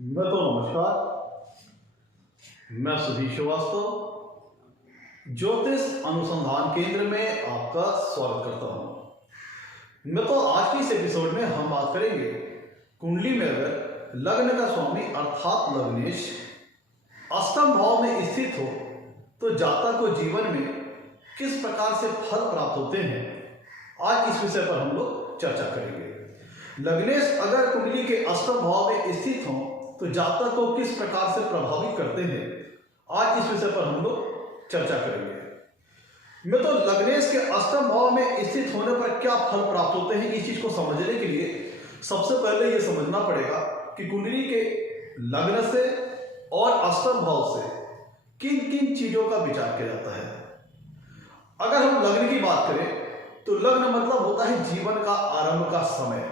नमस्कार। मैं सुधीर श्रीवास्तव ज्योतिष अनुसंधान केंद्र में आपका स्वागत करता हूं। आज की इस एपिसोड में हम बात करेंगे कुंडली में अगर लग्न का स्वामी अर्थात लग्नेश अष्टम भाव में स्थित हो तो जातक को जीवन में किस प्रकार से फल प्राप्त होते हैं। आज इस विषय पर हम लोग चर्चा करेंगे। लग्नेश अगर कुंडली के अष्टम भाव में स्थित हो तो जातक को किस प्रकार से प्रभावित करते हैं, आज इस विषय पर हम लोग चर्चा करेंगे। लग्नेश के अष्टम भाव में स्थित होने पर क्या फल प्राप्त होते हैं, इस चीज को समझने के लिए सबसे पहले यह समझना पड़ेगा कि कुंडली के लग्न से और अष्टम भाव से किन किन चीजों का विचार किया जाता है। अगर हम लग्न की बात करें तो लग्न मतलब होता है जीवन का आरंभ का समय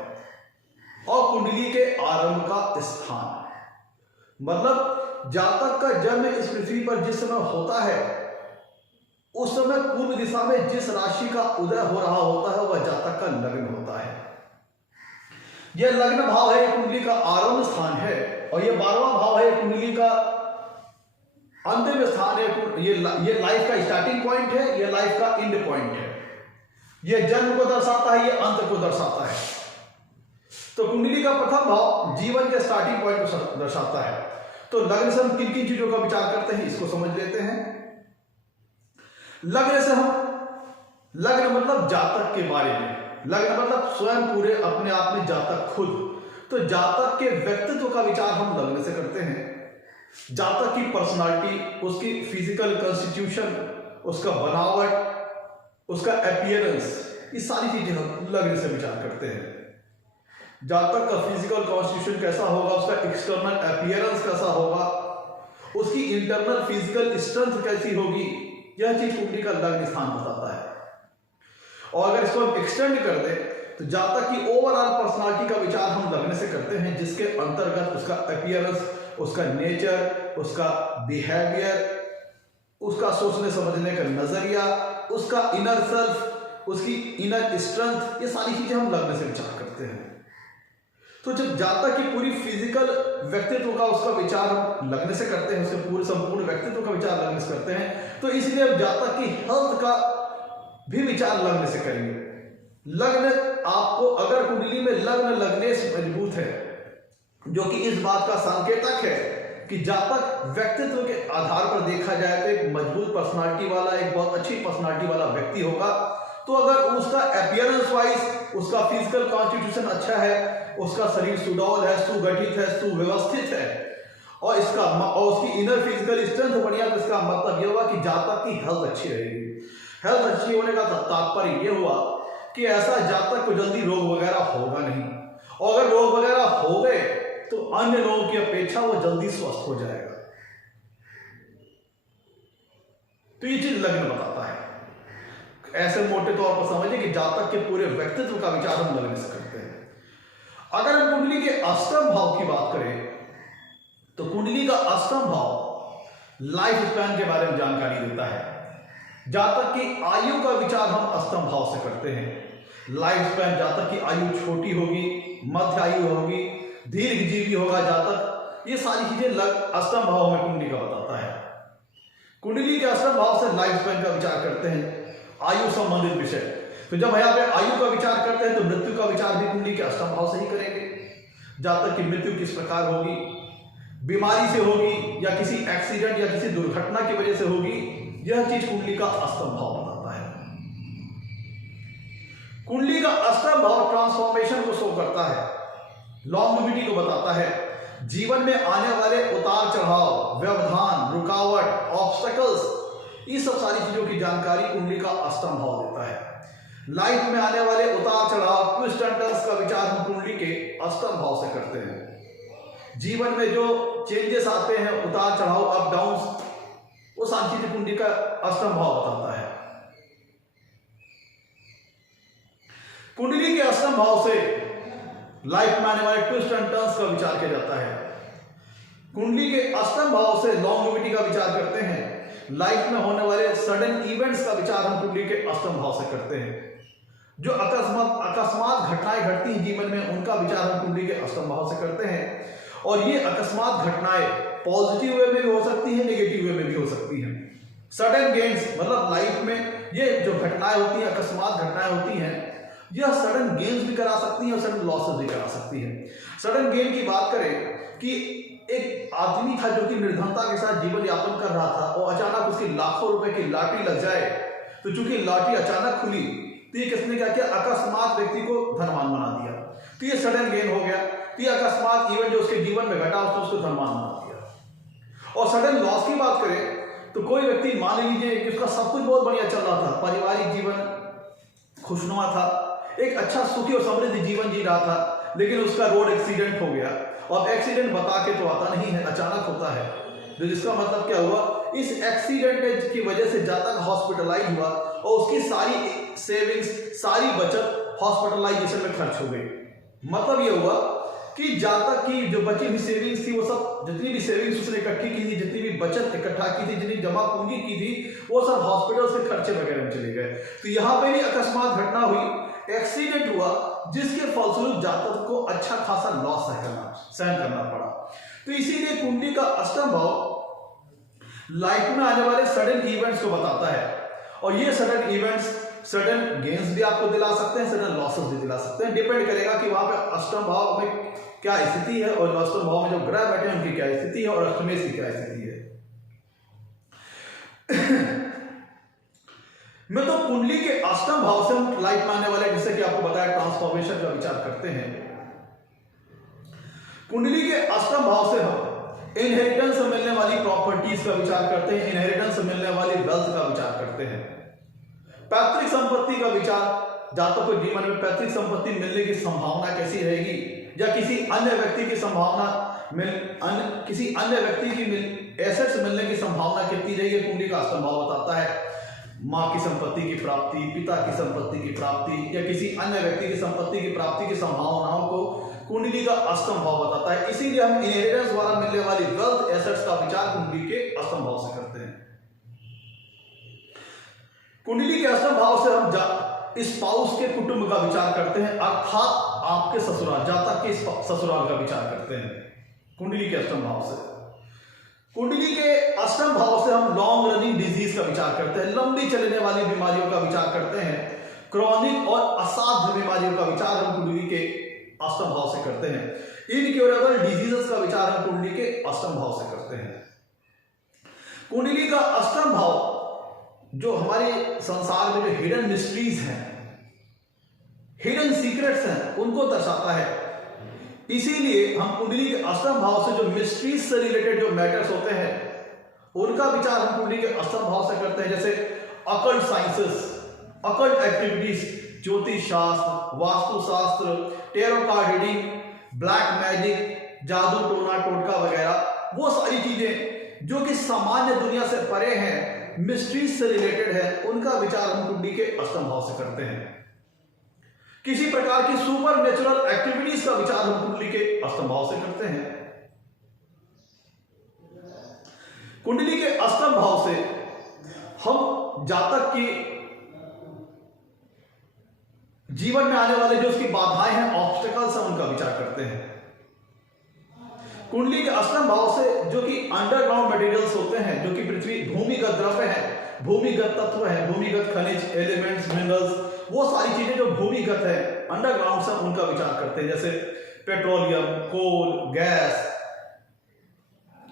और कुंडली के आरंभ का स्थान। मतलब जातक का जन्म इस पृथ्वी पर जिस समय होता है उस समय पूर्व दिशा में जिस राशि का उदय हो रहा होता है वह जातक का लग्न होता है। यह लग्न भाव है, कुंडली का आरंभ स्थान है, और यह 12वां भाव है, कुंडली का अंतिम स्थान है। ये लाइफ का स्टार्टिंग पॉइंट है, यह लाइफ का एंड पॉइंट है। यह जन्म को दर्शाता है, यह अंत को दर्शाता है। तो कुंडली का प्रथम भाव जीवन के स्टार्टिंग पॉइंट को दर्शाता है। तो लग्न से हम किन किन चीजों का विचार करते हैं इसको समझ लेते हैं। लग्न से हम लग्न मतलब जातक के बारे में, लग्न मतलब स्वयं पूरे अपने आप में जातक खुद। तो जातक के व्यक्तित्व का विचार हम लग्न से करते हैं। जातक की पर्सनालिटी, उसकी फिजिकल कॉन्स्टिट्यूशन, उसका बनावट, उसका अपीयरेंस, ये सारी चीजें हम लग्न से विचार करते हैं। जातक का फिजिकल कॉन्स्टिट्यूशन कैसा होगा, उसका एक्सटर्नल अपीयरेंस कैसा होगा, उसकी इंटरनल फिजिकल स्ट्रेंथ कैसी होगी, यह चीज कुंडली का लग्न स्थान बताता है। और अगर इसको हम एक्सटेंड कर दें तो जातक की ओवरऑल पर्सनालिटी का विचार हम लग्न से करते हैं, जिसके अंतर्गत उसका अपीयरेंस, उसका नेचर, उसका बिहेवियर, उसका सोचने समझने का नजरिया, उसका इनर सेल्फ, उसकी इनर स्ट्रेंथ, ये सारी चीजें हम लग्न से विचार करते हैं। तो जब जातक की पूरी फिजिकल व्यक्तित्व का उसका विचार हम लग्न से करते हैं, उसके पूरे संपूर्ण व्यक्तित्व का विचार लग्न से करते हैं, तो इसलिए अब जातक की हेल्थ का भी विचार लग्न से करेंगे। लग्न आपको अगर कुंडली में लग्न लग्नेश मजबूत है, जो कि इस बात का संकेतक है कि जातक व्यक्तित्व के आधार पर देखा जाए तो एक मजबूत पर्सनालिटी वाला, एक बहुत अच्छी पर्सनालिटी वाला व्यक्ति होगा। तो अगर उसका अपीयरेंस वाइज, उसका फिजिकल कॉन्स्टिट्यूशन अच्छा है, उसका शरीर सुडौल है, सुगठित है, सुव्यवस्थित है, और उसकी इनर फिजिकल स्ट्रेंथ बढ़िया, तो इसका मतलब यह हुआ कि जातक की हेल्थ अच्छी रहेगी। हेल्थ अच्छी होने का तात्पर्य यह हुआ कि ऐसा जातक को जल्दी रोग वगैरह होगा नहीं, और अगर रोग वगैरह हो गए तो अन्य लोगों की अपेक्षा वो जल्दी स्वस्थ हो जाएगा। तो ये चीज लग्न बताता है। ऐसे मोटे तौर पर समझिए कि जातक के पूरे व्यक्तित्व का विचार हम लग्न से करते हैं। अगर हम कुंडली के अष्टम भाव की बात करें तो कुंडली का अष्टम भाव लाइफ स्पैन के बारे में जानकारी देता है। जातक की आयु का विचार हम अष्टम भाव से करते हैं। लाइफ स्पैन, जातक की आयु छोटी होगी, मध्य आयु होगी, दीर्घजीवी होगा जातक, ये सारी चीजें अष्टम भाव में कुंडली का बताता है। कुंडली के अष्टम भाव से लाइफ स्पैन का विचार करते हैं, आयु संबंधित विषय। तो जब यहाँ पे आयु का विचार करते हैं तो मृत्यु का विचार भी कुंडली के अष्टम भाव से ही करेंगे। जातक की मृत्यु किस प्रकार होगी, बीमारी से होगी या किसी एक्सीडेंट या किसी दुर्घटना की वजह से होगी, यह चीज कुंडली का अष्टम भाव बताता है। कुंडली का अष्टम भाव ट्रांसफॉर्मेशन को शो करता है, लॉन्गेविटी को बताता है, जीवन में आने वाले उतार चढ़ाव, व्यवधान, रुकावट, ऑब्स्टेकल्स, ये सब सारी चीजों की जानकारी कुंडली का अष्टम भाव देता है। लाइफ में आने वाले उतार चढ़ाव, ट्विस्ट एंड टर्न्स का विचार हम कुंडली के अष्टम भाव से करते हैं। जीवन में जो चेंजेस आते हैं, उतार चढ़ाव, अप डाउन्स, वो सारी चीजें कुंडली का अष्टम भाव बताता है। कुंडली के अष्टम भाव से लाइफ में आने वाले ट्विस्ट एंड टर्न्स का विचार किया जाता है। कुंडली के अष्टम भाव से लॉन्गेविटी का विचार करते हैं। लाइफ में होने वाले सडन इवेंट्स का विचार हम कुंडली के अष्टम भाव से करते हैं। जो अकस्मात घटनाएं घटती हैं जीवन में, उनका विचार हम कुंडली के अष्टम भाव से करते हैं। और ये अकस्मात घटनाएं पॉजिटिव वे में भी हो सकती है, नेगेटिव वे में भी हो सकती हैं। सडन गेन्स मतलब लाइफ में ये जो घटनाएं होती हैं, अकस्मात घटनाएं होती हैं, यह सडन गेन्स भी करा सकती हैं और सडन लॉसेस भी करा सकती हैं। सडन गेन की बात करें कि एक आदमी था जो कि निर्धनता के साथ जीवन यापन कर रहा था और अचानक उसकी लाखों रुपए की लॉटरी लग जाए, तो चूंकि लॉटरी अचानक खुली तो ये किसने क्या किया, अकस्मात व्यक्ति को धनवान बना दिया, तो ये सडन गेन हो गया। तो ये अकस्मात इवेंट जो उसके जीवन में घटा उसको धनवान बना दिया। और सडन लॉस की बात करें तो कोई व्यक्ति मान लीजिए कि उसका सब कुछ बहुत बढ़िया चल रहा था, पारिवारिक जीवन खुशनुमा था, एक अच्छा सुखी और समृद्ध जीवन जी रहा था, लेकिन उसका रोड एक्सीडेंट हो गया। और एक्सीडेंट बता के तो आता नहीं है, अचानक होता है, तो जिसका मतलब क्या हुआ, इस एक्सीडेंट की वजह से जब तक हॉस्पिटलाइज हुआ और उसकी सारी सेविंग्स, सारी बचत हॉस्पिटलाइजेशन में खर्च हो गई। मतलब ये हुआ कि जातक की जो बची हुई सेविंग्स थी, वो सब जितनी भी सेविंग्स उसने इकट्ठी की थी, जितनी भी बचत इकट्ठा की थी, जितनी जमा पूंजी की थी, वो सब हॉस्पिटल से खर्चे वगैरह में चले गए। तो यहाँ पे भी अकस्मात घटना हुई, एक्सीडेंट हुआ, जिसके फलस्वरूप जातक को अच्छा खासा लॉस सहन करना पड़ा। तो इसीलिए कुंडली का अष्टम भाव लाइफ में आने वाले सडन इवेंट्स को बताता है, और ये सडन इवेंट्स सडन गेन्स भी आपको दिला सकते हैं, सडन लॉसेस भी दिला सकते हैं। डिपेंड करेगा कि वहां पे अष्टम भाव में क्या स्थिति है और अष्टम भाव में जो ग्रह बैठे हैं उनकी क्या स्थिति है और अष्टमेश की क्या स्थिति है। मैं तो कुंडली के अष्टम भाव से हम लाइफ में आने वाले, जैसे कि आपको बताया, ट्रांसफॉर्मेशन का विचार करते हैं। कुंडली के अष्टम भाव से हम इनहेरिटेंस से मिलने वाली प्रॉपर्टीज का विचार करते हैं, इनहेरिटेंस से मिलने वाली वेल्थ का विचार करते हैं, पैतृक संपत्ति का विचार, जातक को जीवन में पैतृक संपत्ति मिलने की संभावना कैसी रहेगी, या किसी अन्य व्यक्ति की संभावना किसी अन्य व्यक्ति की एसेट्स मिलने की संभावना कितनी रहेगी, कुंडली का अष्टम भाव बताता है। मां की संपत्ति की प्राप्ति, पिता की संपत्ति की प्राप्ति, या किसी अन्य व्यक्ति की संपत्ति की प्राप्ति की संभावनाओं को कुंडली का अष्टम भाव बताता है। इसीलिए हम इनहेरिटेंस द्वारा मिलने वाली वेल्थ एसेट्स का विचार कुंडली के अष्टम भाव से करते हैं। कुंडली के अष्टम भाव से हम स्पाउस के कुटुंब का विचार करते हैं, अर्थात आपके ससुराल, जातक के ससुराल का विचार करते हैं कुंडली के अष्टम भाव से। कुंडली के अष्टम भाव से हम लॉन्ग रनिंग डिजीज का विचार करते हैं, लंबी चलने वाली बीमारियों का विचार करते हैं, क्रॉनिक और असाध्य बीमारियों का विचार हम कुंडली के अष्टम भाव से करते हैं। इनक्योरेबल डिजीजेस का विचार हम कुंडली के अष्टम भाव से करते हैं। कुंडली का अष्टम भाव जो हमारे संसार में जो हिडन मिस्ट्रीज हैं, हिडन सीक्रेट्स हैं, उनको दर्शाता है। इसीलिए हम कुंडली के अष्टम भाव से जो मिस्ट्रीज से रिलेटेड जो मैटर्स होते हैं उनका विचार हम कुंडली के अष्टम भाव से करते हैं, जैसे अकल्ट साइंसेस, अकल्ट एक्टिविटीज, ज्योतिष शास्त्र, वास्तु शास्त्र, tarot card reading, black magic, जादू टोना टोटका वगैरह, वो सारी चीजें जो कि सामान्य दुनिया से परे हैं, मिस्ट्रीज से रिलेटेड है, उनका विचार हम कुंडली के अष्टम भाव से करते हैं। किसी प्रकार की सुपर नेचुरल एक्टिविटीज का विचार हम कुंडली के अष्टम भाव से करते हैं। कुंडली के अष्टम भाव से हम जातक की जीवन में आने वाले जो उसकी बाधाएं हैं, ऑब्स्टेकल्स हैं, उनका विचार करते हैं। कुंडली के अष्टम भाव से जो कि अंडरग्राउंड मटेरियल्स होते हैं, जो कि पृथ्वी भूमिगत द्रव्य है, भूमिगत तत्व है, भूमिगत खनिज, एलिमेंट्स, मिनरल्स, वो सारी चीजें जो भूमिगत है, अंडरग्राउंड से उनका विचार करते हैं, जैसे पेट्रोलियम, कोल, गैस,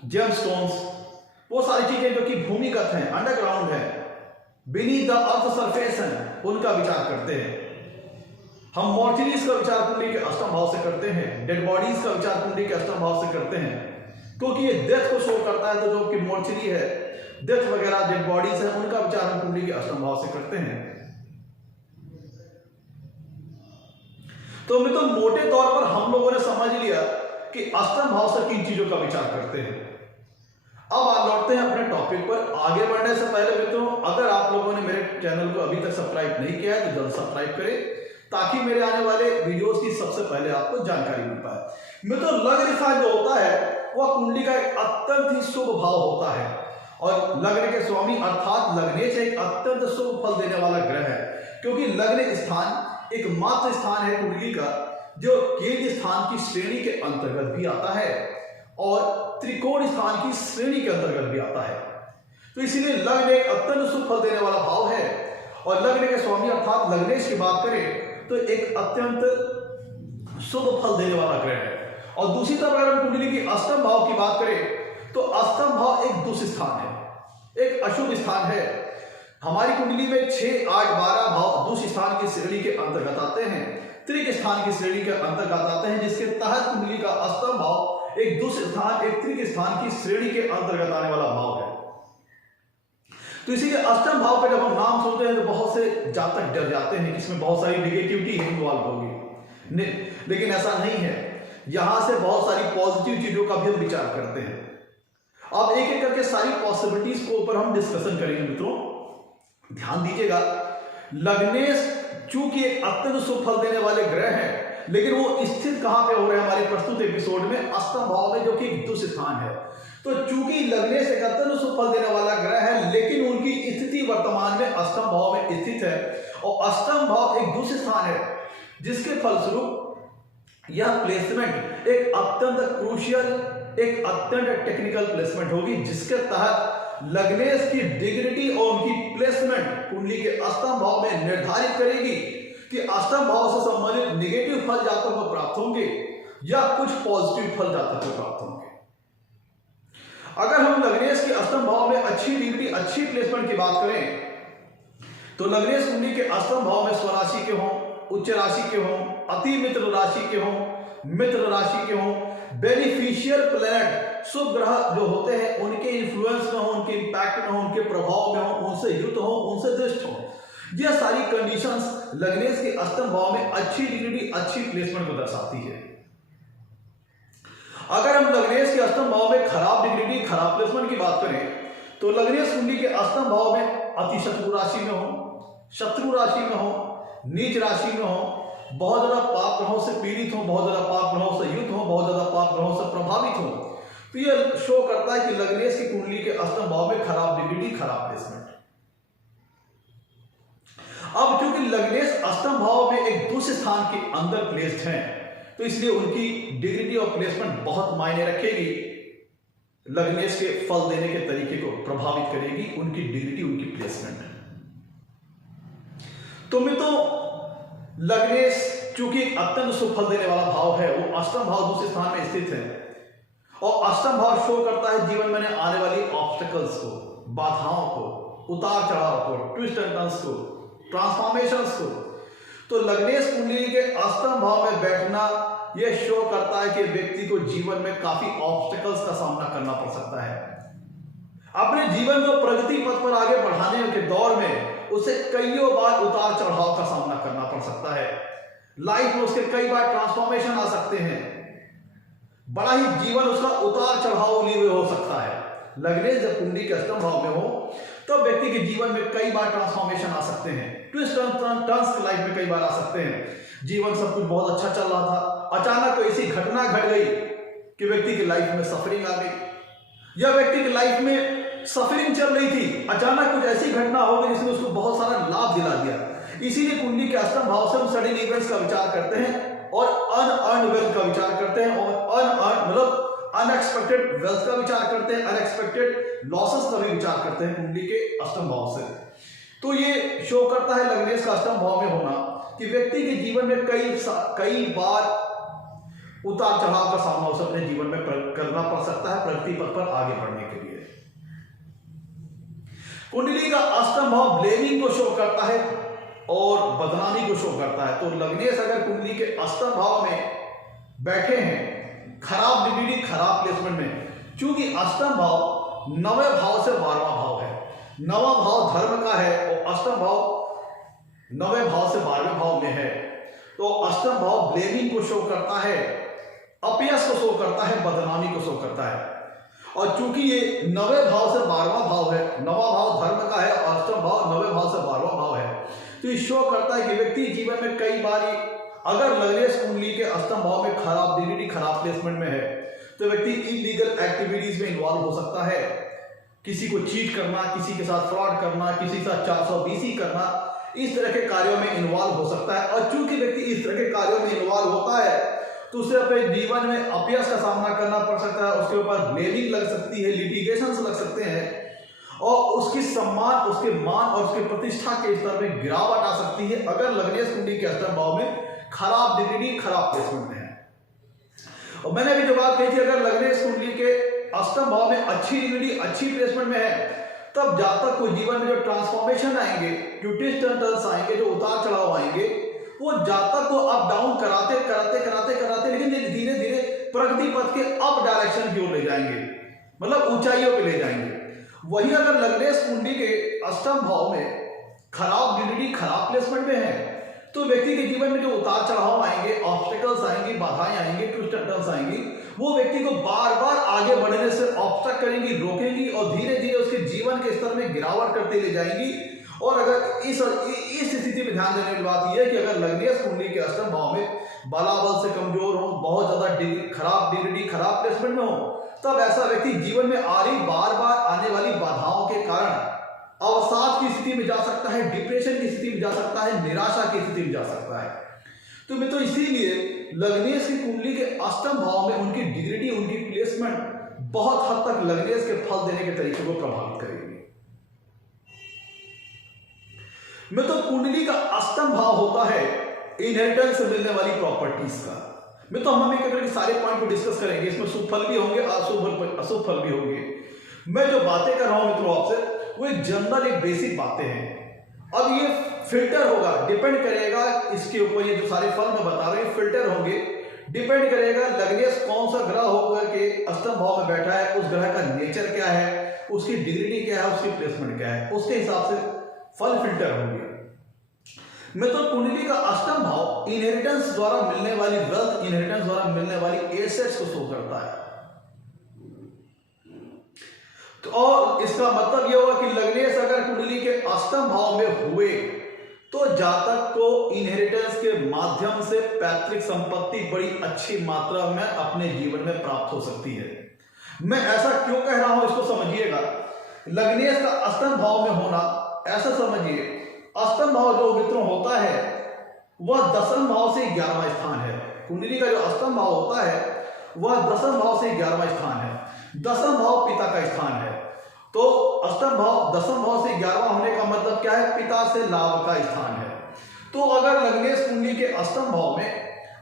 जेमस्टोन्स, वो सारी चीजें जो कि भूमिगत हैं, अंडरग्राउंड है, बीनीथ द अर्थ सरफेस है, उनका विचार करते हैं। हम मॉर्चरीज का विचार कुंडली के अष्टम भाव से करते हैं, डेड बॉडीज का विचार कुंडली के अष्टम भाव से करते हैं, क्योंकि ये डेथ को शो करता है। तो जो कि मॉर्चरी है, डेथ वगैरह, डेड बॉडीज है, उनका विचार हम कुंडली के अष्टम भाव से करते हैं। तो मैं तो मोटे तौर पर हम लोगों ने समझ लिया कि अष्टम भाव से किन चीजों का विचार करते हैं। अब आप लौटते हैं अपने टॉपिक पर। आगे बढ़ने से पहले मित्रों, अगर आप लोगों ने मेरे चैनल को अभी तक सब्सक्राइब नहीं किया है तो जल्द सब्सक्राइब करें, ताकि मेरे आने वाले वीडियोस की सबसे पहले आपको जानकारी मिल पाए। मित्रों, लग्न स्थान जो होता है वह कुंडली का एक अत्यंत ही शुभ भाव होता है, और लग्न के स्वामी अर्थात लग्नेश एक अत्यंत शुभ फल देने वाला ग्रह है, क्योंकि लग्न स्थान एक मात्र स्थान है कुंडली का जो केंद्र स्थान की श्रेणी के अंतर्गत भी आता है और त्रिकोण स्थान की श्रेणी के अंतर्गत भी आता है। तो इसीलिए लग्न एक अत्यंत शुभ फल देने वाला भाव है और लग्न के स्वामी अर्थात लग्नेश की बात करें तो एक अत्यंत शुभ फल देने वाला ग्रह है। और दूसरी तरफ अगर हम कुंडली की अष्टम भाव की बात करें तो अष्टम भाव एक दुष्ट स्थान है, एक अशुभ स्थान है। हमारी कुंडली में 6, 8, 12 भाव दुष्ट स्थान की श्रेणी के अंतर्गत आते हैं, त्रिक स्थान की श्रेणी के अंतर्गत आते हैं, जिसके तहत कुंडली का अष्टम भाव एक दुष्ट स्थान, एक त्रिक स्थान की श्रेणी के अंतर्गत आने वाला भाव है। तो इसीलिए अष्टम भाव पे जब हम नाम सुनते हैं तो बहुत से जातक डर जाते हैं कि इसमें बहुत सारी निगेटिविटी इन्वॉल्व होगी, लेकिन ऐसा नहीं है। यहां से बहुत सारी पॉजिटिव चीजों का भी हम विचार करते हैं। अब एक एक करके सारी पॉसिबिलिटीज को ऊपर हम डिस्कशन करेंगे। मित्रों ध्यान दीजिएगा, लग्नेश चूंकि एक अत्यंत शुभ फल देने वाले ग्रह हैं, लेकिन वो स्थित कहां पे हो रहे हैं हमारे प्रस्तुत एपिसोड में अष्टम भाव में, जो कि एक दुष्ट स्थान है। तो चूंकि लग्नेश एक अत्यंत शुभ फल देने वाला ग्रह है, लेकिन उनकी स्थिति वर्तमान में अष्टम भाव में स्थित है और अष्टम भाव एक दुष्ट स्थान है, जिसके फलस्वरूप यह प्लेसमेंट एक अत्यंत क्रूशियल, एक अत्यंत टेक्निकल प्लेसमेंट होगी, जिसके तहत लग्नेश की डिग्निटी और उनकी प्लेसमेंट कुंडली के अष्टम भाव में निर्धारित करेगी कि अष्टम भाव से संबंधित नेगेटिव फल जातकों को प्राप्त होंगे या कुछ पॉजिटिव फल जातकों को प्राप्त होंगे। अगर हम लग्नेश के अष्टम भाव में अच्छी डिग्री, अच्छी प्लेसमेंट की बात करें तो लग्नेश कुंडली के अष्टम भाव में स्वराशि के हों, उच्च राशि के हों, अति मित्र राशि के हों, मित्र राशि के हों, बेनिफिशियल प्लैनेट शुभ ग्रह जो होते हैं उनके इन्फ्लुएंस में हो, उनके इंपैक्ट में हो, उनके प्रभाव में हो, उनसे युक्त हो, उनसे दृष्ट हो, यह सारी कंडीशंस लग्नेश के अष्टम भाव में अच्छी डिग्री, अच्छी प्लेसमेंट को दर्शाती है। अगर हम लग्नेश के अष्टम भाव में खराब डिग्री, खराब प्लेसमेंट की बात करें तो लग्नेश कुंडली के अष्टम भाव में अति शत्रु राशि में हो, शत्रु राशि में हो, नीच राशि में हो, बहुत ज्यादा पाप ग्रहों से पीड़ित हो, बहुत ज्यादा पाप ग्रहों से युक्त हो, बहुत ज्यादा पाप ग्रहों से प्रभावित हो, तो यह शो करता है कि लग्नेश की कुंडली के अष्टम भाव में खराब डिग्री, खराब प्लेसमेंट। अब क्योंकि लग्नेश अष्टम भाव में एक दूसरे स्थान के अंदर प्लेस्ड हैं, तो इसलिए उनकी डिग्री और प्लेसमेंट बहुत मायने रखेगी, लग्नेश के फल देने के तरीके को प्रभावित करेगी उनकी डिग्री, उनकी प्लेसमेंट। तो मित्रों लग्नेश चूंकि अत्यंत शुभ फल देने वाला भाव है, वो अष्टम भाव दूसरे स्थान में स्थित है और अष्टम भाव शो करता है जीवन में आने वाली ऑब्स्टेकल्स को, बाधाओं को, उतार चढ़ाव को, ट्विस्ट एंड टर्न्स को, ट्रांसफॉर्मेशंस को। तो लग्नेश कुंडली के अष्टम भाव में बैठना यह शो करता है कि व्यक्ति को जीवन में काफी ऑब्स्टेकल्स का सामना करना पड़ सकता है। अपने जीवन को प्रगति पथ पर आगे बढ़ाने के दौर में उसे कईयों बार उतार चढ़ाव का सामना करना पड़ सकता है। लाइफ में उसके कई बार ट्रांसफॉर्मेशन आ सकते हैं, बड़ा ही जीवन उसका उतार चढ़ाव लिए हुए हो सकता है। लग्नेश जब कुंडली के अष्टम भाव में हो तो व्यक्ति के जीवन में कई बार ट्रांसफॉर्मेशन आ सकते हैं, ट्विस्ट टर्न्स लाइफ में कई बार आ सकते हैं। जीवन सब कुछ बहुत अच्छा चल रहा था, अचानक कोई ऐसी घटना घट गई कि व्यक्ति की लाइफ में सफरिंग आ गई, या व्यक्ति की लाइफ में सफरिंग चल रही थी, अचानक कुछ ऐसी घटना हो गई जिसने उसको बहुत सारा लाभ दिला दिया। इसीलिए कुंडली के अष्टम भाव से हम सडन इवेंट्स का विचार करते हैं और अनअर्न्ड वेल्थ का विचार करते हैं और अनअर्न्ड मतलब अनएक्सपेक्टेड वेल्थ का विचार करते हैं, अनएक्सपेक्टेड लॉसेस का भी विचार करते हैं कुंडली के अष्टम भाव से। तो ये शो करता है लग्नेश का अष्टम भाव में होना कि व्यक्ति के जीवन में कई बार उतार चढ़ाव का सामना उसे अपने जीवन में करना पड़ सकता है प्रगति पथ पर आगे बढ़ने के लिए। कुंडली का अष्टम भाव ब्लेमिंग को शो करता है और बदनामी को शो करता है। तो लग्नेश अगर कुंडली के अष्टम भाव में बैठे हैं खराब डिग्री, खराब प्लेसमेंट में, चूंकि अष्टम भाव नवे भाव से 12वां भाव है, नवा भाव धर्म का है और अष्टम भाव नवे भाव से 12वें भाव में है, तो अष्टम भाव ब्लेमिंग को शो करता है, अपयश को शो करता है, बदनामी को शो करता है। और चूंकि ये नवे भाव से 12वां भाव है, नवा भाव धर्म का है और अष्टम भाव नवे भाव से 12वां भाव है, तो ये शो करता है कि व्यक्ति जीवन में कई बार अगर लग्नेश कुंडली के अष्टम भाव में खराब डिग्री, खराब प्लेसमेंट में है तो व्यक्ति इलीगल एक्टिविटीज में इन्वॉल्व हो सकता है। किसी को चीट करना, किसी के साथ फ्रॉड करना, किसी के साथ 420 करना, इस तरह के कार्यों में इन्वॉल्व हो सकता है। और चूंकि व्यक्ति इस तरह के कार्यों में इन्वॉल्व होता है तो उसे अपने जीवन में अपयश का सामना करना पड़ सकता है, उसके ऊपर ब्लेमिंग लग सकती है, लिटिगेशंस लग सकते हैं, और उसकी सम्मान, उसके मान और उसके प्रतिष्ठा के स्तर में गिरावट आ सकती है अगर लग्नेश कुंडली के अष्टम भाव में खराब डिग्री, खराब प्लेसमेंट में है। और मैंने अभी जो बात कही थी, अगर लग्नेश कुंडली के अष्टम भाव में अच्छी डिग्री, अच्छी प्लेसमेंट में है, तब जातक को जीवन में जो ट्रांसफॉर्मेशन आएंगे, जो ट्विस्ट एंड टर्न्स आएंगे, जो उतार चढ़ाव आएंगे, वो जातक को अप डाउन कराते कराते कराते कराते लेकिन धीरे धीरे प्रगति पथ के अप डायरेक्शन की ओर ले जाएंगे, मतलब ऊंचाइयों पे ले जाएंगे। वही अगर लग्नेश कुंडली के अष्टम भाव में खराब डिग्री, खराब प्लेसमेंट में है, तो व्यक्ति के जीवन में जो उतार चढ़ाव आएंगे, ऑब्स्टेकल्स आएंगे, बाधाएं आएंगी, ट्विस्ट एंड टर्न्स आएंगी, वो व्यक्ति को बार बार आगे बढ़ने से ऑब्स्ट्रक्ट करेंगी, रोकेंगी और धीरे धीरे उसके जीवन के स्तर में गिरावट करते ले जाएंगी। और अगर इस स्थिति में ध्यान देने की बात यह है कि अगर लग्नेश कुंडली के अष्टम भाव में बलाबल से कमजोर हो, बहुत ज्यादा खराब डिग्री, खराब प्लेसमेंट में हो, तब ऐसा व्यक्ति जीवन में आ रही बार बार आने वाली बाधाओं के कारण अवसाद की स्थिति में जा सकता है, डिप्रेशन की स्थिति में जा सकता है, निराशा की स्थिति में जा सकता है। तो मैं तो इसीलिए लग्नेश की कुंडली के अष्टम भाव में उनकी डिग्री, उनकी प्लेसमेंट बहुत हद तक लग्नेश के फल देने के तरीके को प्रभावित करेगी। मैं तो कुंडली का अष्टम भाव होता है इनहेरिटेंस से मिलने वाली प्रॉपर्टीज का। मैं तो हम करके सारे पॉइंट को डिस्कस करेंगे, इसमें शुभ फल भी होंगे, अशुभ फल भी होंगे। मैं जो बातें कर रहा हूं मित्रों आपसे, वो एक जनरल, एक बेसिक बातें हैं। अब ये फिल्टर होगा, डिपेंड करेगा इसके ऊपर, ये जो सारे फल मैं बता रहा हूं फिल्टर होंगे, डिपेंड करेगा लग्नेश कौन सा ग्रह होकर के अष्टम भाव में बैठा है, उस ग्रह का नेचर क्या है, उसकी डिग्री क्या है, उसकी प्लेसमेंट क्या है, उसके हिसाब से फल फिल्टर होंगे। मैं तो कुंडली का अष्टम भाव इनहेरिटेंस द्वारा मिलने वाली वेल्थ, इनहेरिटेंस द्वारा मिलने वाली एसेट्स को शो करता है। तो और इसका मतलब यह होगा कि लग्नेश अगर कुंडली के अष्टम भाव में हुए तो जातक को इनहेरिटेंस के माध्यम से पैतृक संपत्ति बड़ी अच्छी मात्रा में अपने जीवन में प्राप्त हो सकती है। मैं ऐसा क्यों कह रहा हूं, इसको समझिएगा। लग्नेश का अष्टम भाव में होना, ऐसा समझिए, अष्टम भाव जो मित्रों होता है वह दसम भाव से 11वां स्थान है। कुंडली का जो अष्टम भाव होता है वह दसम भाव से 11वां स्थान है। दसम भाव पिता का स्थान है। तो अष्टम भाव दसम भाव से 11वां होने का मतलब क्या है, पिता से लाभ का स्थान है। तो अगर लग्नेश कुंडली के अष्टम भाव में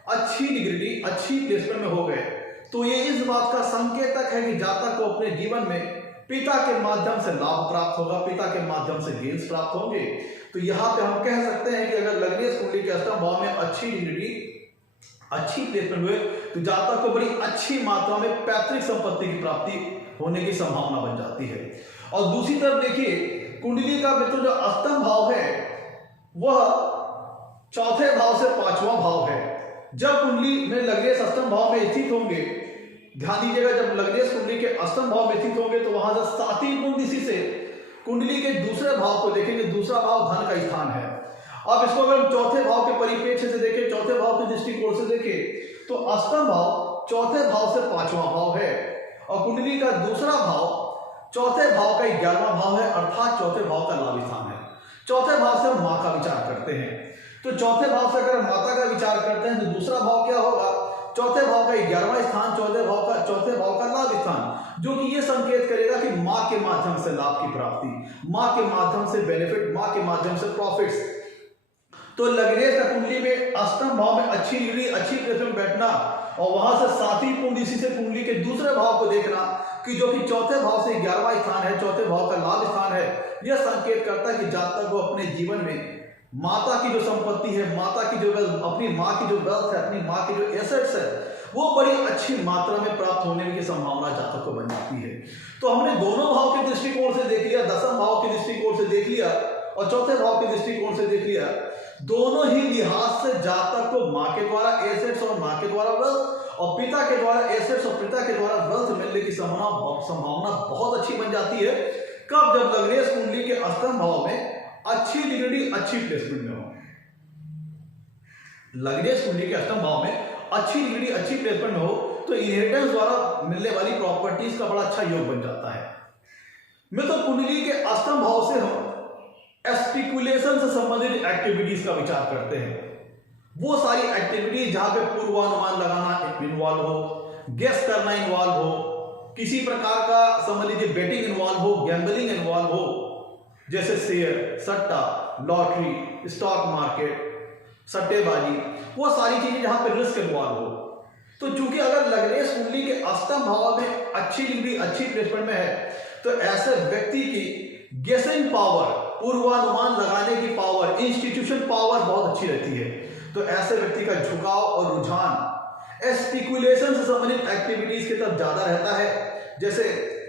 अच्छी डिग्री, अच्छी प्लेसमेंट में हो गए तो ये इस बात का संकेतक है कि जातक को अपने जीवन में पिता के माध्यम से लाभ प्राप्त होगा, पिता के माध्यम से गेन्स प्राप्त होंगे। तो यहां पे हम कह सकते हैं कि अगर लग्नेश कुंडली के अष्टम भाव में अच्छी डिग्री, अच्छी प्लेसमेंट हुए तो जातक को बड़ी अच्छी मात्रा में पैतृक संपत्ति की प्राप्ति होने की संभावना बन जाती है। और दूसरी तरफ देखिए, कुंडली का मित्र जो अष्टम भाव है वह चौथे भाव से 5वां भाव है। जब कुंडली में लग्नेश अष्टम भाव में स्थित होंगे, ध्यान दीजिएगा, जब लग्नेश कुंडली के अष्टम भाव में स्थित होंगे तो वहां से सातवीं कुंडली से कुंडली के दूसरे भाव को देखेंगे। दूसरा भाव धन का स्थान है। अब इसको अगर चौथे भाव के परिप्रेक्ष्य से देखें, चौथे भाव के दृष्टिकोण से देखें तो अष्टम भाव चौथे भाव से 5वां भाव है और कुंडली का दूसरा भाव चौथे भाव का 11वां भाव है, अर्थात चौथे भाव का लाभ स्थान है। चौथे भाव से मां का विचार करते हैं, तो चौथे भाव से अगर माता का विचार करते हैं तो दूसरा भाव क्या होगा, चौथे भाव का 11वां स्थान, चौथे भाव का लाभ स्थान, जो कि यह संकेत करेगा कि मां के माध्यम से लाभ की प्राप्ति, मां के माध्यम से बेनिफिट, मां के माध्यम से प्रॉफिट्स। तो लग्नेश का कुंडली में अष्टम भाव में अच्छी डिग्री, अच्छी प्लेसमेंट बैठना और वहां से सातवीं कुंडली से कुंडली के दूसरे भाव को देखना कि जो कि चौथे भाव से 11वां स्थान है, चौथे भाव का लाभ स्थान है, यह संकेत करता है कि जातक को अपने जीवन में माता की जो संपत्ति है, माता की जो अपनी माँ की जो वेल्थ है, अपनी माँ की जो एसेट्स है, वो बड़ी अच्छी मात्रा में प्राप्त होने की संभावना जातक को बन जाती है। तो हमने दोनों भाव के दृष्टिकोण से देख लिया, दसम भाव के दृष्टिकोण से देख लिया और चौथे भाव के दृष्टिकोण से देख लिया। दोनों ही लिहाज से जातक को माँ के द्वारा एसेट्स और माँ के द्वारा वेल्थ और पिता के द्वारा एसेट्स और पिता के द्वारा वेल्थ मिलने की संभावना बहुत अच्छी बन जाती है। कब, जब लग्नेश कुंडली के अष्टम भाव में अच्छी डिग्री, अच्छी प्लेसमेंट में हो। लग्नेश कुंडली के अष्टम भाव में अच्छी डिग्री, अच्छी प्लेसमेंट में हो तो इनहेरिटेंस द्वारा मिलने वाली प्रॉपर्टीज का बड़ा अच्छा योग बन जाता है। मैं तो कुंडली के अष्टम भाव से हम स्पेकुलेशन से संबंधित एक्टिविटीज का विचार करते हैं। वो सारी एक्टिविटीज जहां पे पूर्वानुमान लगाना इन्वॉल्व हो, गेस करना इन्वॉल्व हो, किसी प्रकार का समझ लीजिए बेटिंग इन्वॉल्व हो, गैम्बलिंग इन्वॉल्व हो, जैसे शेयर, सट्टा, लॉटरी, स्टॉक मार्केट, सट्टेबाजी, वो सारी चीजें जहां पे रिस्क इन्वॉल्व हो। तो चूंकि अगर लग्नेश कुंडली के अष्टम भाव में अच्छी डिग्री, अच्छी प्लेसमेंट में है, तो ऐसे व्यक्ति की गेसिंग पावर, पूर्वानुमान लगाने की पावर, इंस्टीट्यूशन पावर बहुत अच्छी रहती है। तो ऐसे व्यक्ति का झुकाव और रुझान स्पेकुलेशन से संबंधित एक्टिविटीज की तरफ ज्यादा रहता है, जैसे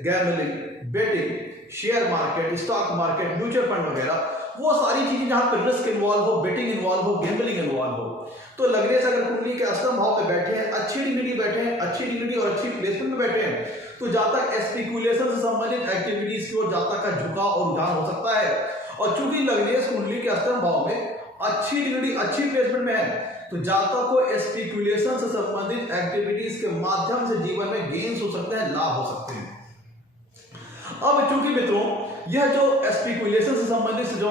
gambling, betting, share market, stock market, mutual fund वगैरह, वो सारी चीजें जहां पर रिस्क इन्वॉल्व हो, बेटिंग इन्वॉल्व हो, गैम्बलिंग इन्वॉल्व हो। तो लग्नेश अगर कुंडली के अष्टम भाव में बैठे हैं, अच्छी डिग्री बैठे हैं, अच्छी डिग्री और अच्छी प्लेसमेंट में बैठे हैं, तो जातक स्पेकुलेशन से संबंधित एक्टिविटीज की ओर जातक का झुकाव और रुझान हो सकता है। और चूंकि लग्नेश कुंडली के अष्टम भाव में अच्छी डिग्री, अच्छी प्लेसमेंट में है, तो जातक को स्पेकुलेशन से संबंधित एक्टिविटीज के माध्यम से जीवन में गेन्स हो सकते हैं, लाभ हो सकते हैं। अब चूंकि मित्रों यह जो स्पेकुलेशन से संबंधित जो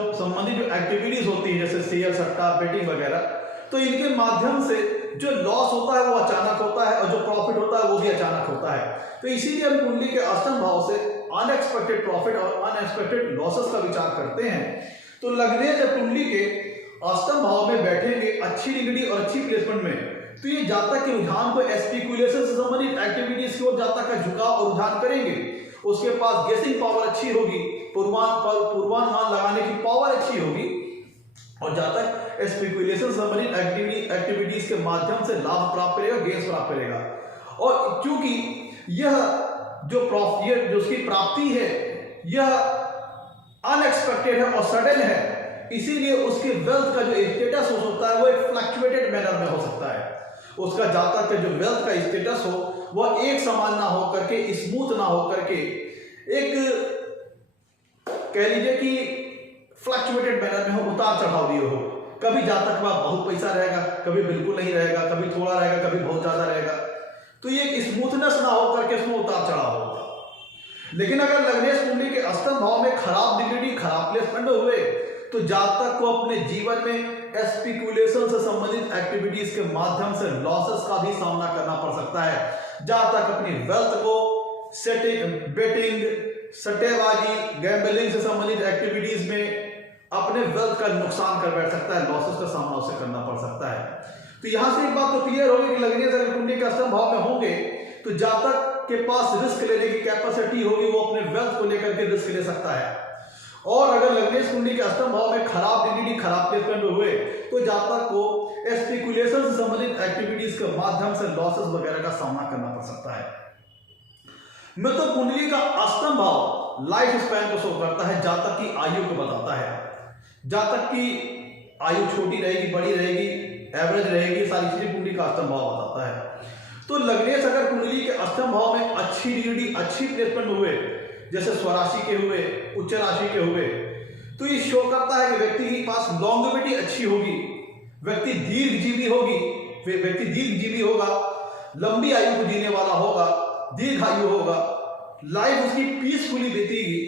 एक्टिविटीज होती है, जैसे शेयर, सट्टा, बेटिंग वगैरह, तो इनके माध्यम से जो लॉस होता है वो अचानक होता है और जो प्रॉफिट होता है वो भी अचानक होता है। तो इसीलिए हम कुंडली के अष्टम भाव से अनएक्सपेक्टेड प्रॉफिट और अनएक्सपेक्टेड लॉसेस का विचार करते हैं। तो लग्नेश जब कुंडली के अष्टम भाव में बैठेंगे अच्छी डिग्री और अच्छी प्लेसमेंट में, तो ये जातक के रुझान को स्पेकुलेशन से संबंधित एक्टिविटीज की ओर जातक का झुकाव और रुझान करेंगे। उसके पास गेसिंग पावर अच्छी होगी, पूर्वानुमान लगाने की पावर अच्छी होगी, और जातक स्पेकुलेशन से संबंधित एक्टिविटीज के माध्यम से लाभ प्राप्त करेगा, गेन्स प्राप्त करेगा। और क्योंकि यह जो उसकी प्राप्ति है यह अनएक्सपेक्टेड है और सडन है, इसीलिए उसके वेल्थ का जो स्टेटस हो सकता है वो एक फ्लक्चुएटेड मैनर में हो सकता है। उसका जातक का जो वेल्थ का स्टेटस हो वह एक समान ना हो करके, स्मूथ ना हो करके, एक कह लीजिए कि फ्लक्चुएटेड मैनर में हो, उतार चढ़ाव दिए हो। कभी जातक में बहुत पैसा रहेगा, कभी बिल्कुल नहीं रहेगा, कभी थोड़ा रहेगा, कभी बहुत ज्यादा रहेगा। तो ये स्मूथनेस ना हो करके इसमें उतार चढ़ाव होगा। लेकिन अगर लग्नेश कुंडली के अष्टम भाव में खराब डिग्री, खराब प्लेसमेंट हुए, तो जातक को अपने जीवन में स्पेकुलेशन से संबंधित एक्टिविटीज के माध्यम से लॉसेस का भी सामना करना पड़ सकता है। जातक अपनी वेल्थ को बेटिंग, सट्टेबाजी, गैम्बलिंग से संबंधित एक्टिविटीज में अपने वेल्थ का नुकसान कर बैठ सकता है, लॉसेस का सामना उसे करना पड़ सकता है। तो यहां से एक बात तो क्लियर होगी कि लग्नेश अगर कुंडली के अष्टम भाव में होंगे तो जातक के पास रिस्क लेने की कैपेसिटी होगी, वो अपने वेल्थ को लेकर के रिस्क ले सकता है। और अगर लग्नेश कुंडली के अष्टम भाव में खराब डिग्री, खराब प्लेसमेंट हुए, तो जातक को स्पेकुलेशन से संबंधित एक्टिविटीज के माध्यम से लॉसेस वगैरह का सामना करना पड़ सकता है। मित्र, कुंडली का अष्टम भाव लाइफ स्पैन को शो करता है, जातक की आयु को बताता है। जातक की आयु छोटी रहेगी, बड़ी रहेगी, एवरेज रहेगी, सारी चीजें कुंडली का अष्टम भाव बताता है। तो लग्नेश अगर कुंडली के अष्टम भाव में अच्छी डिग्री, अच्छी प्लेसमेंट हुए, जैसे स्वराशि के हुए, उच्च राशि के हुए, तो ये शो करता है कि व्यक्ति के पास लॉन्गेविटी अच्छी होगी, व्यक्ति दीर्घजीवी होगी, व्यक्ति दीर्घजीवी होगा, लंबी आयु को जीने वाला होगा, दीर्घायु होगा, लाइफ उसकी पीसफुली बीतेगी,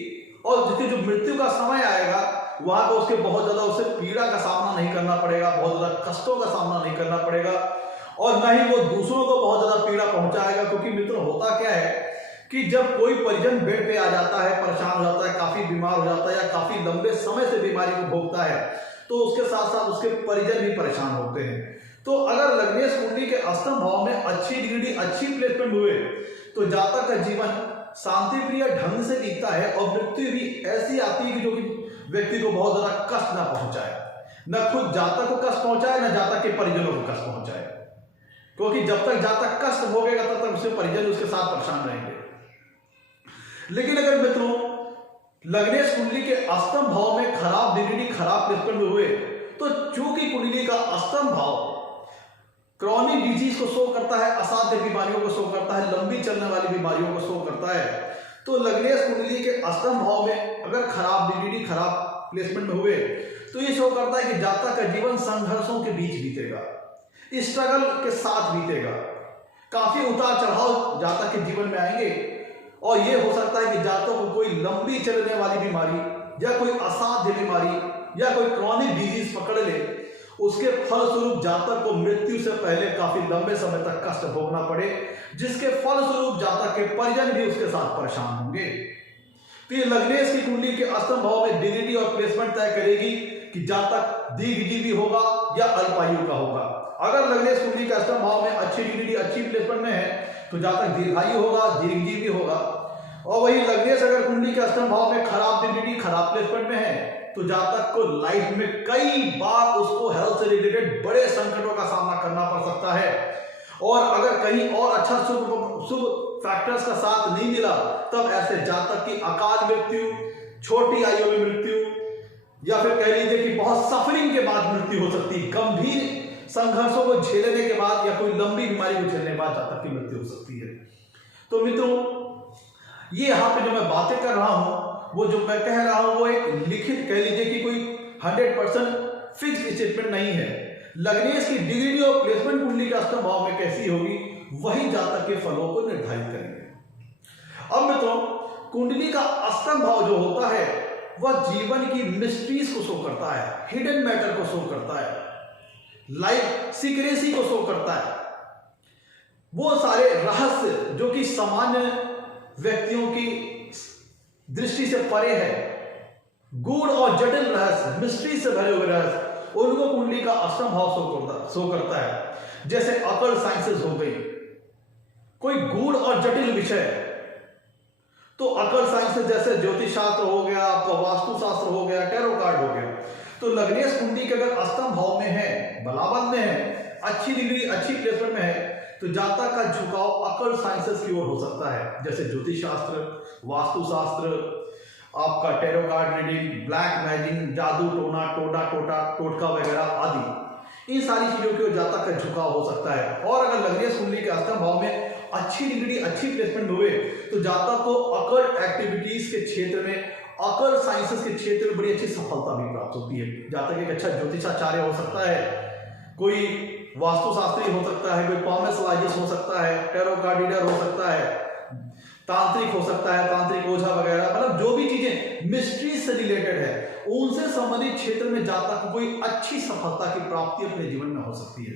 और जिसके जो मृत्यु का समय आएगा वहां पर उसके बहुत ज्यादा उसे पीड़ा का सामना नहीं करना पड़ेगा, बहुत ज्यादा कष्टों का सामना नहीं करना पड़ेगा, और न ही वो दूसरों को बहुत ज्यादा पीड़ा पहुंचाएगा। क्योंकि मित्र होता क्या है कि जब कोई परिजन बेड पे आ जाता है, परेशान हो जाता है, काफी बीमार हो जाता है या काफी लंबे समय से बीमारी को भोगता है, तो उसके साथ साथ उसके परिजन भी परेशान होते हैं। तो अगर लग्नेश कुंडली के अष्टम भाव में अच्छी डिग्री, अच्छी प्लेसमेंट हुए, तो जातक का जीवन शांति प्रिय ढंग से बीतता है, और मृत्यु भी ऐसी आती है कि जो कि व्यक्ति को बहुत ज्यादा कष्ट ना पहुंचाए, न खुद जातक को कष्ट पहुंचाए, न जातक के परिजनों को कष्ट पहुंचाए। क्योंकि जब तक जातक कष्ट भोगेगा तब तक उसके परिजन उसके साथ परेशान रहेंगे। लेकिन अगर मित्रों लग्नेश कुंडली के अष्टम भाव में खराब डिग्री, खराब प्लेसमेंट हुए, तो चूंकि कुंडली का अष्टम भाव क्रॉनिक डिजीज को शो करता है, असाध्य बीमारियों को शो करता है, लंबी चलने वाली बीमारियों को शो करता है, तो लग्नेश कुंडली के अष्टम भाव में अगर खराब डिग्री, खराब प्लेसमेंट में हुए, तो ये शो करता है कि जातक का जीवन संघर्षों के बीच बीतेगा, स्ट्रगल के साथ बीतेगा, काफी उतार चढ़ाव जातक के जीवन में आएंगे, और ये हो सकता है कि जातक को कोई लंबी चलने वाली बीमारी या कोई असाध्य बीमारी या कोई क्रॉनिक डिजीज पकड़ ले, उसके फलस्वरूप जातक को मृत्यु से पहले काफी लंबे समय तक कष्ट भोगना पड़े, जिसके फलस्वरूप जातक के परिजन भी उसके साथ परेशान होंगे। तो ये लग्नेश की कुंडली के अष्टम भाव में डिग्री और प्लेसमेंट तय करेगी कि जातक दीर्घजीवी होगा या अल्पायु का होगा। अगर लग्नेश कुंडली के अष्टम भाव में अच्छी डिग्री अच्छी प्लेसमेंट में है तो जातक दीर्घायु होगा, दीर्घजीवी होगा। और वही लग्नेश अगर कुंडली के अष्टम भाव में खराब डिग्री खराब प्लेसमेंट में है तो जातक को लाइफ में कई बार उसको हेल्थ से रिलेटेड बड़े संकटों का सामना करना पड़ सकता है। और अगर कहीं और अच्छा शुभ फैक्टर्स का साथ नहीं मिला तब ऐसे जातक की अकाल मृत्यु, छोटी आयु में मृत्यु, या फिर कह लीजिए कि बहुत सफरिंग के बाद मृत्यु हो सकती है। गंभीर संघर्षों को झेलने के बाद या कोई लंबी बीमारी को झेलने के बाद जातक की मृत्यु हो सकती है। तो मित्रों, ये यहाँ पे जो मैं बातें कर रहा हूं, वो जो मैं कह रहा हूं वो एक लिखित कह लीजिए कि कोई 100% फिक्स्ड स्टेटमेंट नहीं है। लग्नेश की डिग्री और प्लेसमेंट कुंडली के अष्टम भाव में कैसी होगी वही जातक के फलों को निर्धारित करेंगे। अब मित्रों, कुंडली का अष्टम भाव जो होता है वह जीवन की मिस्ट्रीज को शो करता है, हिडन मैटर को शो करता है, लाइफ सीक्रेसी को शो करता है। वो सारे रहस्य जो कि सामान्य व्यक्तियों की दृष्टि से परे है, गूढ़ और जटिल रहस्य, मिस्ट्री से भरे हुए रहस्य, उनको कुंडली का अष्टम भाव शो करता है। जैसे अकल्ट साइंसेस हो गई, कोई गूढ़ और जटिल विषय, तो अकल्ट साइंसेस जैसे ज्योतिष शास्त्र हो गया, आपका वास्तु शास्त्र हो गया, टैरो कार्ड हो गया। तो लग्नेश कुंडली के अगर अष्टम भाव में है, बलाबंद में है, अच्छी डिग्री अच्छी प्लेसमेंट में है, तो जातक का झुकाव अकल्ट साइंसेस की ओर हो सकता है, जैसे ज्योतिष शास्त्र, वास्तु शास्त्र, आपका tarot card reading, black magic, जादू टोटका वगैरह आदि। इन सारी चीजों की ओर जातक का झुकाव हो सकता है। और अगर लग्नेश कुंडली के अष्टम भाव में अच्छी डिग्री अच्छी प्लेसमेंट हुए तो जातक को अकल्ट एक्टिविटीज के क्षेत्र में, अकल्ट साइंसेस के क्षेत्र में बड़ी अच्छी सफलता भी प्राप्त होती है। जातक एक अच्छा ज्योतिषाचार्य हो सकता है, कोई वास्तुशास्त्री हो सकता है, कोई पामेसोलॉजिस्ट हो सकता है, टैरो कार्ड रीडर हो सकता है, तांत्रिक हो सकता है, तांत्रिक ओझा वगैरह, मतलब जो भी चीजें मिस्ट्री से रिलेटेड है उनसे संबंधित क्षेत्र में जातक को कोई अच्छी सफलता की प्राप्ति अपने जीवन में हो सकती है।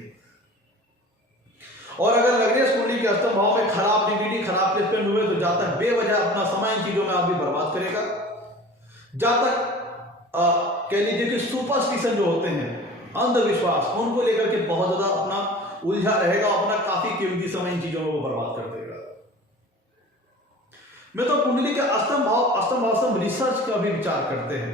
और अगर लग्नेश कुंडली के अष्टम भाव में खराब डिग्री खराब प्लेसमेंट हुए तो जातक बेवजह अपना समय इन चीजों में आप भी बर्बाद करेगा। जातक कह लीजिए कि सुपरस्टिशन जो होते हैं, अंधविश्वास, उनको लेकर के बहुत ज्यादा अपना उलझा रहेगा, अपना काफी कीमती समय इन चीजों में वो बर्बाद कर देगा। मैं तो कुंडली के अष्टम भाव से हम रिसर्च का भी विचार करते हैं,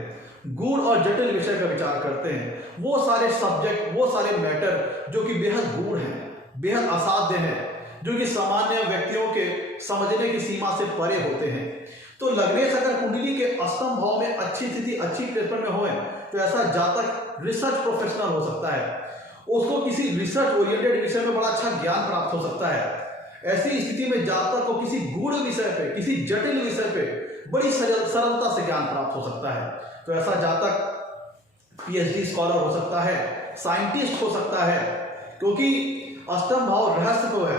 गूढ़ और जटिल विषय का विचार करते हैं, वो सारे सब्जेक्ट, वो सारे मैटर जो कि बेहद गूढ़ हैं, बेहद असाध्य हैं, जो कि सामान्य व्यक्तियों के समझने की सीमा से परे होते हैं। तो लग्नेश अगर कुंडली के अष्टम भाव में अच्छी स्थिति अच्छी प्लेसमेंट में होए तो ऐसा जातक रिसर्च प्रोफेशनल हो सकता है, उसको किसी रिसर्च ओरिएंटेड विषय में बड़ा अच्छा ज्ञान प्राप्त हो सकता है। ऐसी स्थिति में जातक को किसी गूढ़ विषय पे, किसी जटिल विषय पे बड़ी सरलता से ज्ञान प्राप्त हो सकता है। तो ऐसा जातक पीएचडी स्कॉलर हो सकता है, साइंटिस्ट हो सकता है, क्योंकि अष्टम भाव रहस्य को है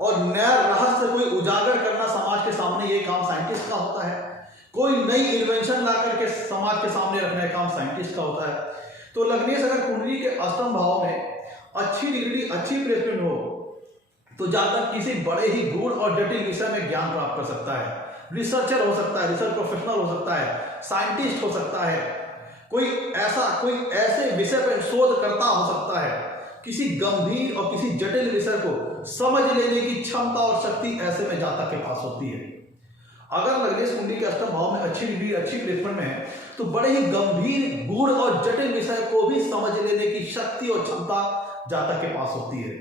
और नया रहस्य कोई उजागर करना समाज के सामने, ये काम साइंटिस्ट का होता है। कोई नई इन्वेंशन ला करके समाज के सामने रखने का काम साइंटिस्ट का होता है। तो लग्नेश अगर कुंडली के अष्टम भाव में अच्छी डिग्री अच्छी प्लेसमेंट हो तो जातक किसी बड़े ही गूढ़ और जटिल विषय में ज्ञान प्राप्त कर सकता है, रिसर्चर हो सकता है, रिसर्च प्रोफेशनल हो सकता है, साइंटिस्ट हो सकता है, कोई ऐसे विषय पर शोध करता हो सकता है। किसी गंभीर और किसी जटिल विषय को समझ लेने की क्षमता और शक्ति ऐसे में जातक के पास होती है। अगर लग्नेश कुंडली के अष्टम भाव में अच्छी डिग्री अच्छी प्लेसमेंट में है तो बड़े ही गंभीर गूढ़ और जटिल विषय को भी समझ लेने की शक्ति और क्षमता जातक के पास होती है।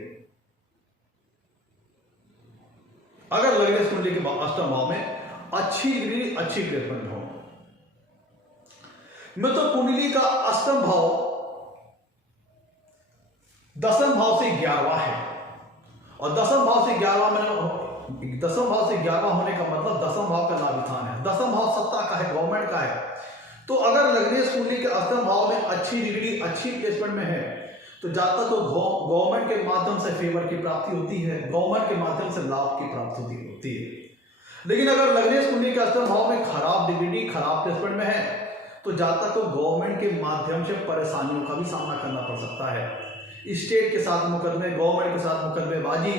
अगर लग्नेश कुंडली के अष्टम भाव में अच्छी डिग्री अच्छी प्लेसमेंट हो, मैं तो कुंडली का अष्टम भाव दसम भाव से 11वां है, और दसम भाव से 11वां होने का मतलब दसम भाव का लाभिस्थान है, दसम भाव सत्ता का है, गवर्नमेंट का है। तो अगर लग्नेश कुंडली के अष्टम भाव में अच्छी डिग्री अच्छी प्लेसमेंट में है तो जातक को गवर्नमेंट के माध्यम से फेवर की प्राप्ति होती है, गवर्नमेंट के माध्यम से लाभ की प्राप्ति होती है। लेकिन अगर लग्नेश कुंडली के अष्टम भाव में खराब डिग्री खराब प्लेसमेंट में है तो जातक को गवर्नमेंट के माध्यम से परेशानियों का भी सामना करना पड़ सकता है। स्टेट के साथ मुकदमे, गवर्नमेंट के साथ मुकदमेबाजी,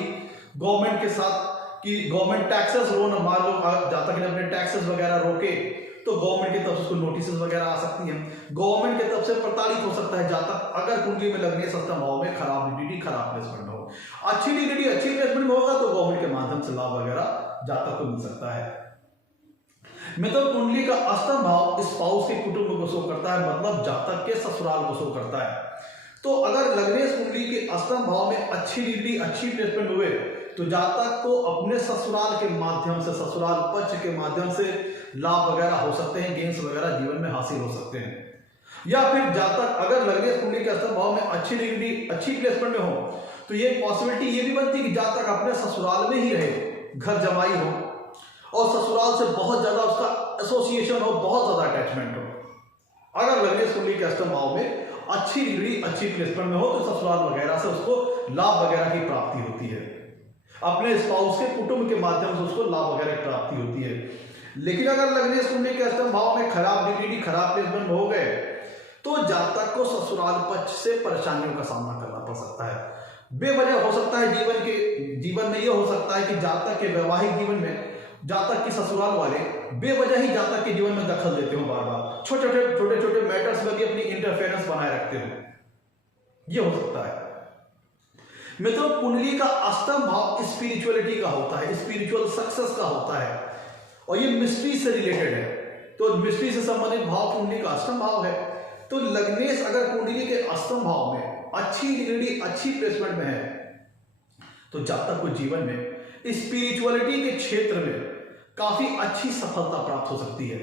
गवर्नमेंट के साथ कि गवर्नमेंट टैक्सेस मान लो जातक ने अपने टैक्सेस वगैरह रोके तो गवर्नमेंट की तरफ से उसको नोटिस वगैरह आ सकती है। गवर्नमेंट की तरफ से प्रताड़ित हो सकता है जातक अगर कुंडली में लगने सप्तम भाव में खराब डिग्री, खराब प्लेसमेंट हो। अच्छी डिग्री, अच्छी प्लेसमेंट में होगा तो गवर्नमेंट के माध्यम से लाभ वगैरह जातक को मिल सकता है। मिथुन कुंडली का अष्टम भाव स्पाउस के कुटुंब को शो करता है, मतलब जातक के ससुराल को शो करता है। तो अगर लग्नेश कुंडली के अष्टम भाव में अच्छी डिग्री, अच्छी प्लेसमेंट हुए तो जातक को अपने ससुराल के माध्यम से, ससुराल पक्ष के माध्यम से लाभ वगैरह हो सकते हैं, गेंस वगैरह जीवन में हासिल हो सकते हैं। या फिर जातक अगर लग्नेश कुंडली के अष्टम भाव में अच्छी डिग्री, अच्छी प्लेसमेंट में हो तो ये पॉसिबिलिटी ये भी बनती है कि जातक अपने ससुराल में ही रहे, घर जमाई हो और ससुराल से बहुत ज्यादा उसका एसोसिएशन हो, बहुत ज्यादा अटैचमेंट हो। अगर लग्नेश कुंडली के अष्टम भाव में अच्छी डिग्री, अच्छी प्लेसमेंट में हो तो ससुराल वगैरह से उसको लाभ वगैरह की प्राप्ति होती है, अपने स्पाउस के कुटुंब के माध्यम से उसको लाभ वगैरह की प्राप्ति होती है। लेकिन अगर लग्नेश कुंडली के अष्टम भाव में खराब डिग्री, खराब प्लेसमेंट हो गए तो जातक को ससुराल पक्ष से परेशानियों का सामना करना पड़ सकता है। बेवजह हो सकता है जीवन में यह हो सकता है कि जातक के वैवाहिक जीवन में जातक के ससुराल वाले बेवजह ही जातक के जीवन में दखल देते हो, बार बार छोटे छोटे मैटर्स में भी अपनी इंटरफेरेंस बनाए रखते हो, यह हो सकता है। मित्रों, कुंडली का अष्टम भाव स्पिरिचुअलिटी का होता है, स्पिरिचुअल सक्सेस का होता है और ये मिस्ट्री से रिलेटेड है। तो मिस्ट्री से संबंधित भाव कुंडली का अष्टम भाव है। तो लग्नेश अगर कुंडली के अष्टम भाव में अच्छी डिग्री, अच्छी प्लेसमेंट में है तो जातक को जीवन में स्पिरिचुअलिटी के क्षेत्र में काफी अच्छी सफलता प्राप्त हो सकती है।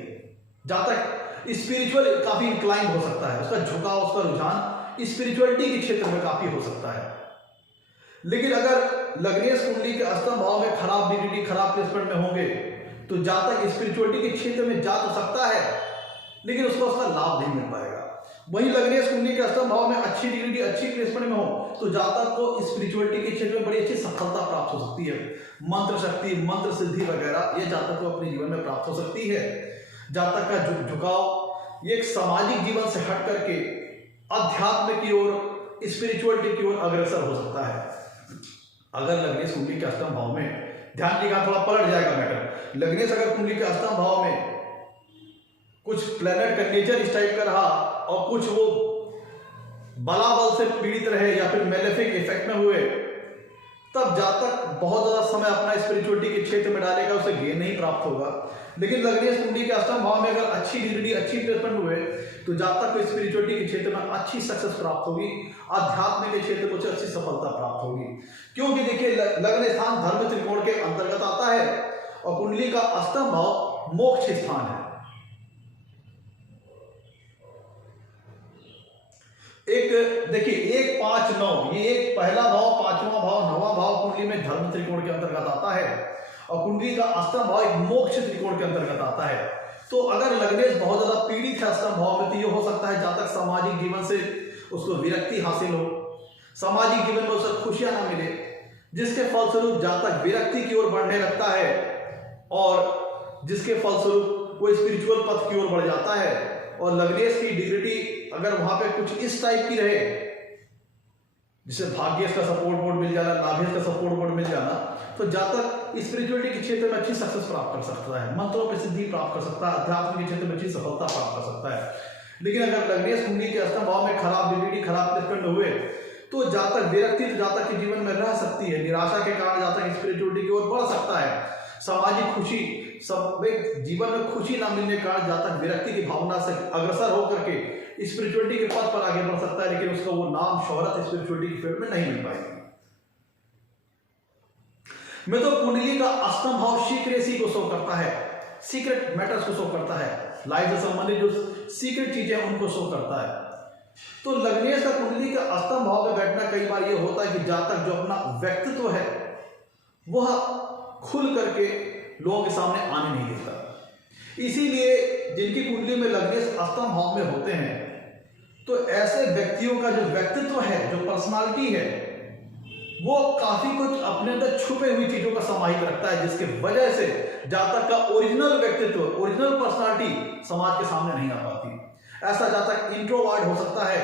जातक स्पिरिचुअल काफी इंक्लाइन हो सकता है, उसका झुकाव, उसका रुझान स्पिरिचुअलिटी के क्षेत्र में काफी हो सकता है। लेकिन अगर लग्नेश कुंडली के अष्टम भाव में खराब डिग्री, खराब प्लेसमेंट में होंगे तो जातक स्पिरिचुअलिटी के क्षेत्र में जा तो सकता है लेकिन उसको उसका लाभ नहीं मिल पाएगा। वहीं लग्नेश कुंडली के अष्टम भाव में अच्छी डिग्री, अच्छी प्लेसमेंट में हो तो जातक को स्पिरिचुअलिटी के क्षेत्र में बड़ी अच्छी सफलता प्राप्त हो सकती है। मंत्र शक्ति, मंत्र सिद्धि वगैरह ये जातक को अपने जीवन में प्राप्त हो सकती है। जातक का झुकाव ये एक सामाजिक जीवन से हट करके अध्यात्म की ओर, स्पिरिचुअलिटी की ओर अग्रसर हो सकता है। अगर लग्नेश कुंडली के अष्टम भाव में, ध्यान दीजिएगा, थोड़ा पलट जाएगा मैटर। लग्नेश अगर कुंडली के अष्टम भाव में कुछ प्लेनेट का नेचर इस टाइप का रहा और कुछ वो बलाबल से पीड़ित रहे या फिर मेलेफिक इफेक्ट में हुए, तब जातक बहुत ज्यादा समय अपना स्पिरिचुअलिटी के क्षेत्र में डालेगा, उसे गेन नहीं प्राप्त होगा। लेकिन लग्नेश कुंडली के अष्टम भाव में अगर अच्छी डिग्री, अच्छी प्लेसमेंट हुए तो जातक को स्पिरिचुअलिटी के क्षेत्र में अच्छी सक्सेस प्राप्त होगी, अध्यात्म के क्षेत्र में अच्छी सफलता प्राप्त होगी। क्योंकि देखिए लग्न स्थान धर्म त्रिकोण के अंतर्गत आता है और कुंडली का अष्टम भाव मोक्ष स्थान है। एक देखिए 1, 5, 9 ये एक पहला भाव, पांचवा भाव, नौवां भाव कुंडली में धर्म त्रिकोण के अंतर्गत आता है और कुंडली का अष्टम भाव एक मोक्ष त्रिकोण के अंतर्गत आता है। तो अगर लग्नेश बहुत ज्यादा पीड़ित है अष्टम भाव में तो ये हो सकता है जातक सामाजिक जीवन से उसको विरक्ति हासिल हो, सामाजिक जीवन में उसे खुशियां ना मिले, जिसके फलस्वरूप जातक विरक्ति की ओर बढ़ने लगता है और जिसके फलस्वरूप वो स्पिरिचुअल पथ की ओर बढ़ जाता है। और लग्नेश की डिग्निटी अगर वहां पे कुछ इस टाइप की रहे, जिसे भाग्येश का सपोर्ट बोर्ड मिल जाना, लाभेश का सपोर्ट बोर्ड मिल जाना, तो जातक स्पिरिचुअलिटी के क्षेत्र में अच्छी सक्सेस प्राप्त कर सकता है, मंत्रों में सिद्धि प्राप्त कर सकता है, अध्यात्म के क्षेत्र में अच्छी सफलता प्राप्त कर सकता है। लेकिन अगर लग्नेश कुंडली के अष्टम भाव में खराब डिग्निटी, खराब प्लेसमेंट हुए तो जातक विरक्ति तो जातक के जीवन में रह सकती है, निराशा के कारण जातक स्पिरिचुअलिटी की ओर बढ़ सकता है, सामाजिक खुशी, सब जीवन में खुशी ना मिलने के कारण जातक विरक्ति की भावना से अग्रसर होकर के स्पिरिचुअलिटी के पथ पर आगे बढ़ सकता है, लेकिन उसका वो नाम, शोहरत स्पिरिचुअलिटी की फील्ड में नहीं मिल पाएगी। मैं तो कुंडली का अष्टम भाव सीक्रेसी को शो करता है, सीक्रेट मैटर्स को शो करता है, लाइफ से संबंधित जो सीक्रेट चीजें उनको शो करता है। तो लग्नेश का कुंडली का अष्टम भाव में बैठना कई बार ये होता है कि जातक जो अपना व्यक्तित्व है वह खुल करके लोगों के सामने आने नहीं देता। इसीलिए जिनकी कुंडली में लग्नेश अष्टम भाव में होते हैं तो ऐसे व्यक्तियों का जो व्यक्तित्व है, जो पर्सनालिटी है, वो काफी कुछ अपने अंदर छुपे हुई चीजों का समाहित रखता है, जिसके वजह से जातक का ओरिजिनल व्यक्तित्व, ओरिजिनल पर्सनालिटी समाज के सामने नहीं आ पाती। ऐसा जातक इंट्रोवर्ट हो सकता है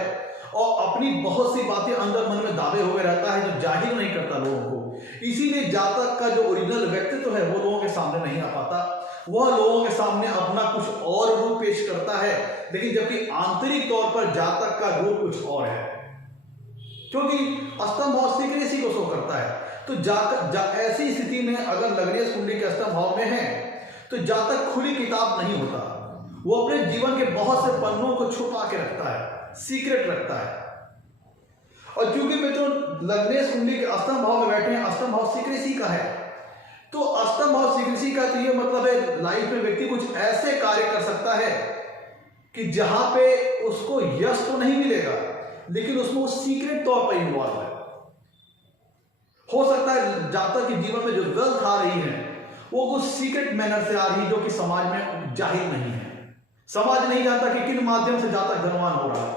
और अपनी बहुत सी बातें अंदर मन में दाबे हुए रहता है जो जाहिर नहीं करता लोगों को। इसीलिए जातक का जो ओरिजिनल व्यक्तित्व है वो लोगों के सामने नहीं आ पाता, वह लोगों के सामने अपना कुछ और रूप पेश करता है, लेकिन जबकि आंतरिक तौर पर जातक का रूप कुछ और है, क्योंकि अष्टम भाव सीक्रेसी को शो करता है। तो ऐसी स्थिति में अगर लग्नेश कुंडली के अष्टम भाव में है तो जातक खुली किताब नहीं होता, वो अपने जीवन के बहुत से पन्नों को छुपा के रखता है, सीक्रेट रखता है। और क्योंकि मित्रों लग्नेश कुंडली के अष्टम भाव में बैठे हैं, अष्टम भाव सीक्रेसी का है, तो अष्टम भाव सीक्रेसी का तो ये मतलब है लाइफ में व्यक्ति कुछ ऐसे कार्य कर सकता है कि जहां पे उसको यश तो नहीं मिलेगा लेकिन उसमें वो सीक्रेट तौर पर इन्वॉल्व है। हो सकता है जातक के जीवन में जो वेल्थ आ रही है वो कुछ सीक्रेट मैनर से आ रही है जो कि समाज में जाहिर नहीं है, समाज नहीं जानता कि किन माध्यम से जातक धनवान हो रहा है।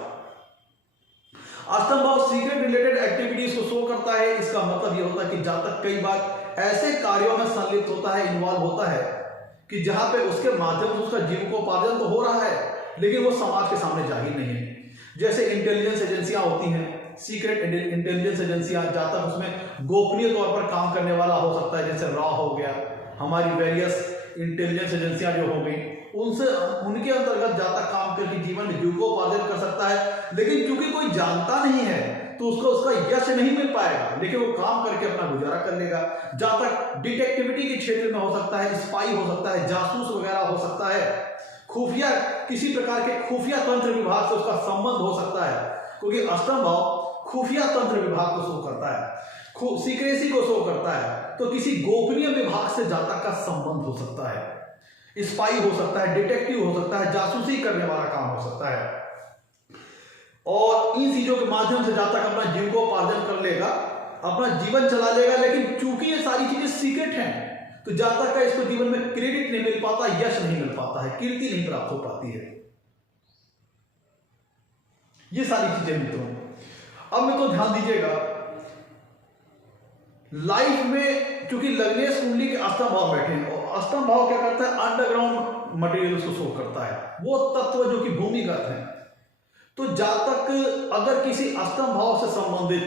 अष्टम भाव सीक्रेट रिलेटेड एक्टिविटीज को शो करता है। इसका मतलब यह होता है कि जातक कई बार ऐसे कार्यों में संलिप्त होता है, इन्वॉल्व होता है कि जहां पे उसके माध्यम से उसका जीविकोपार्जन तो हो रहा है लेकिन वो समाज के सामने जाहिर नहीं है। जैसे इंटेलिजेंस एजेंसियां होती हैं, सीक्रेट इंटेलिजेंस एजेंसियां, जातक उसमें गोपनीय तौर पर काम करने वाला हो सकता है, जैसे रॉ हो गया, हमारी वेरियस इंटेलिजेंस एजेंसियां जो हो गई, उनसे उनके अंतर्गत जातक काम करके जीवन में जीविकोपार्जन कर सकता है। लेकिन क्योंकि कोई जानता नहीं है तो उसको उसका यश नहीं मिल पाएगा, लेकिन वो काम करके अपना गुजारा कर लेगा। जातक डिटेक्टिविटी के क्षेत्र में हो सकता है, स्पाई हो सकता है, जासूस वगैरह हो सकता है, खुफिया किसी प्रकार के खुफिया तंत्र विभाग से उसका संबंध हो सकता है, क्योंकि अष्टम भाव खुफिया तंत्र विभाग को शो करता है, सीक्रेसी को शो करता है। तो किसी गोपनीय विभाग से जातक का संबंध हो सकता है, स्पाई हो सकता है, डिटेक्टिव हो सकता है, जासूसी करने वाला काम हो सकता है। और इन चीजों के माध्यम से जातक अपना जीविकोपार्जन कर लेगा, अपना जीवन चला लेगा। लेकिन चूंकि ये सारी चीजें सीक्रेट हैं तो जातक का इसको जीवन में क्रेडिट नहीं मिल पाता, यश नहीं मिल पाता है, कीर्ति नहीं प्राप्त हो पाती है। ये सारी चीजें मित्रों, अब मित्रों ध्यान दीजिएगा, लाइफ में क्योंकि लग्नेश कुंडली के अष्टम भाव बैठे हैं और अष्टम भाव क्या करता है, अंडरग्राउंड मटेरियल को शो करता है, वो तत्व जो कि भूमिगत है। तो जातक अगर किसी अष्टम भाव से संबंधित,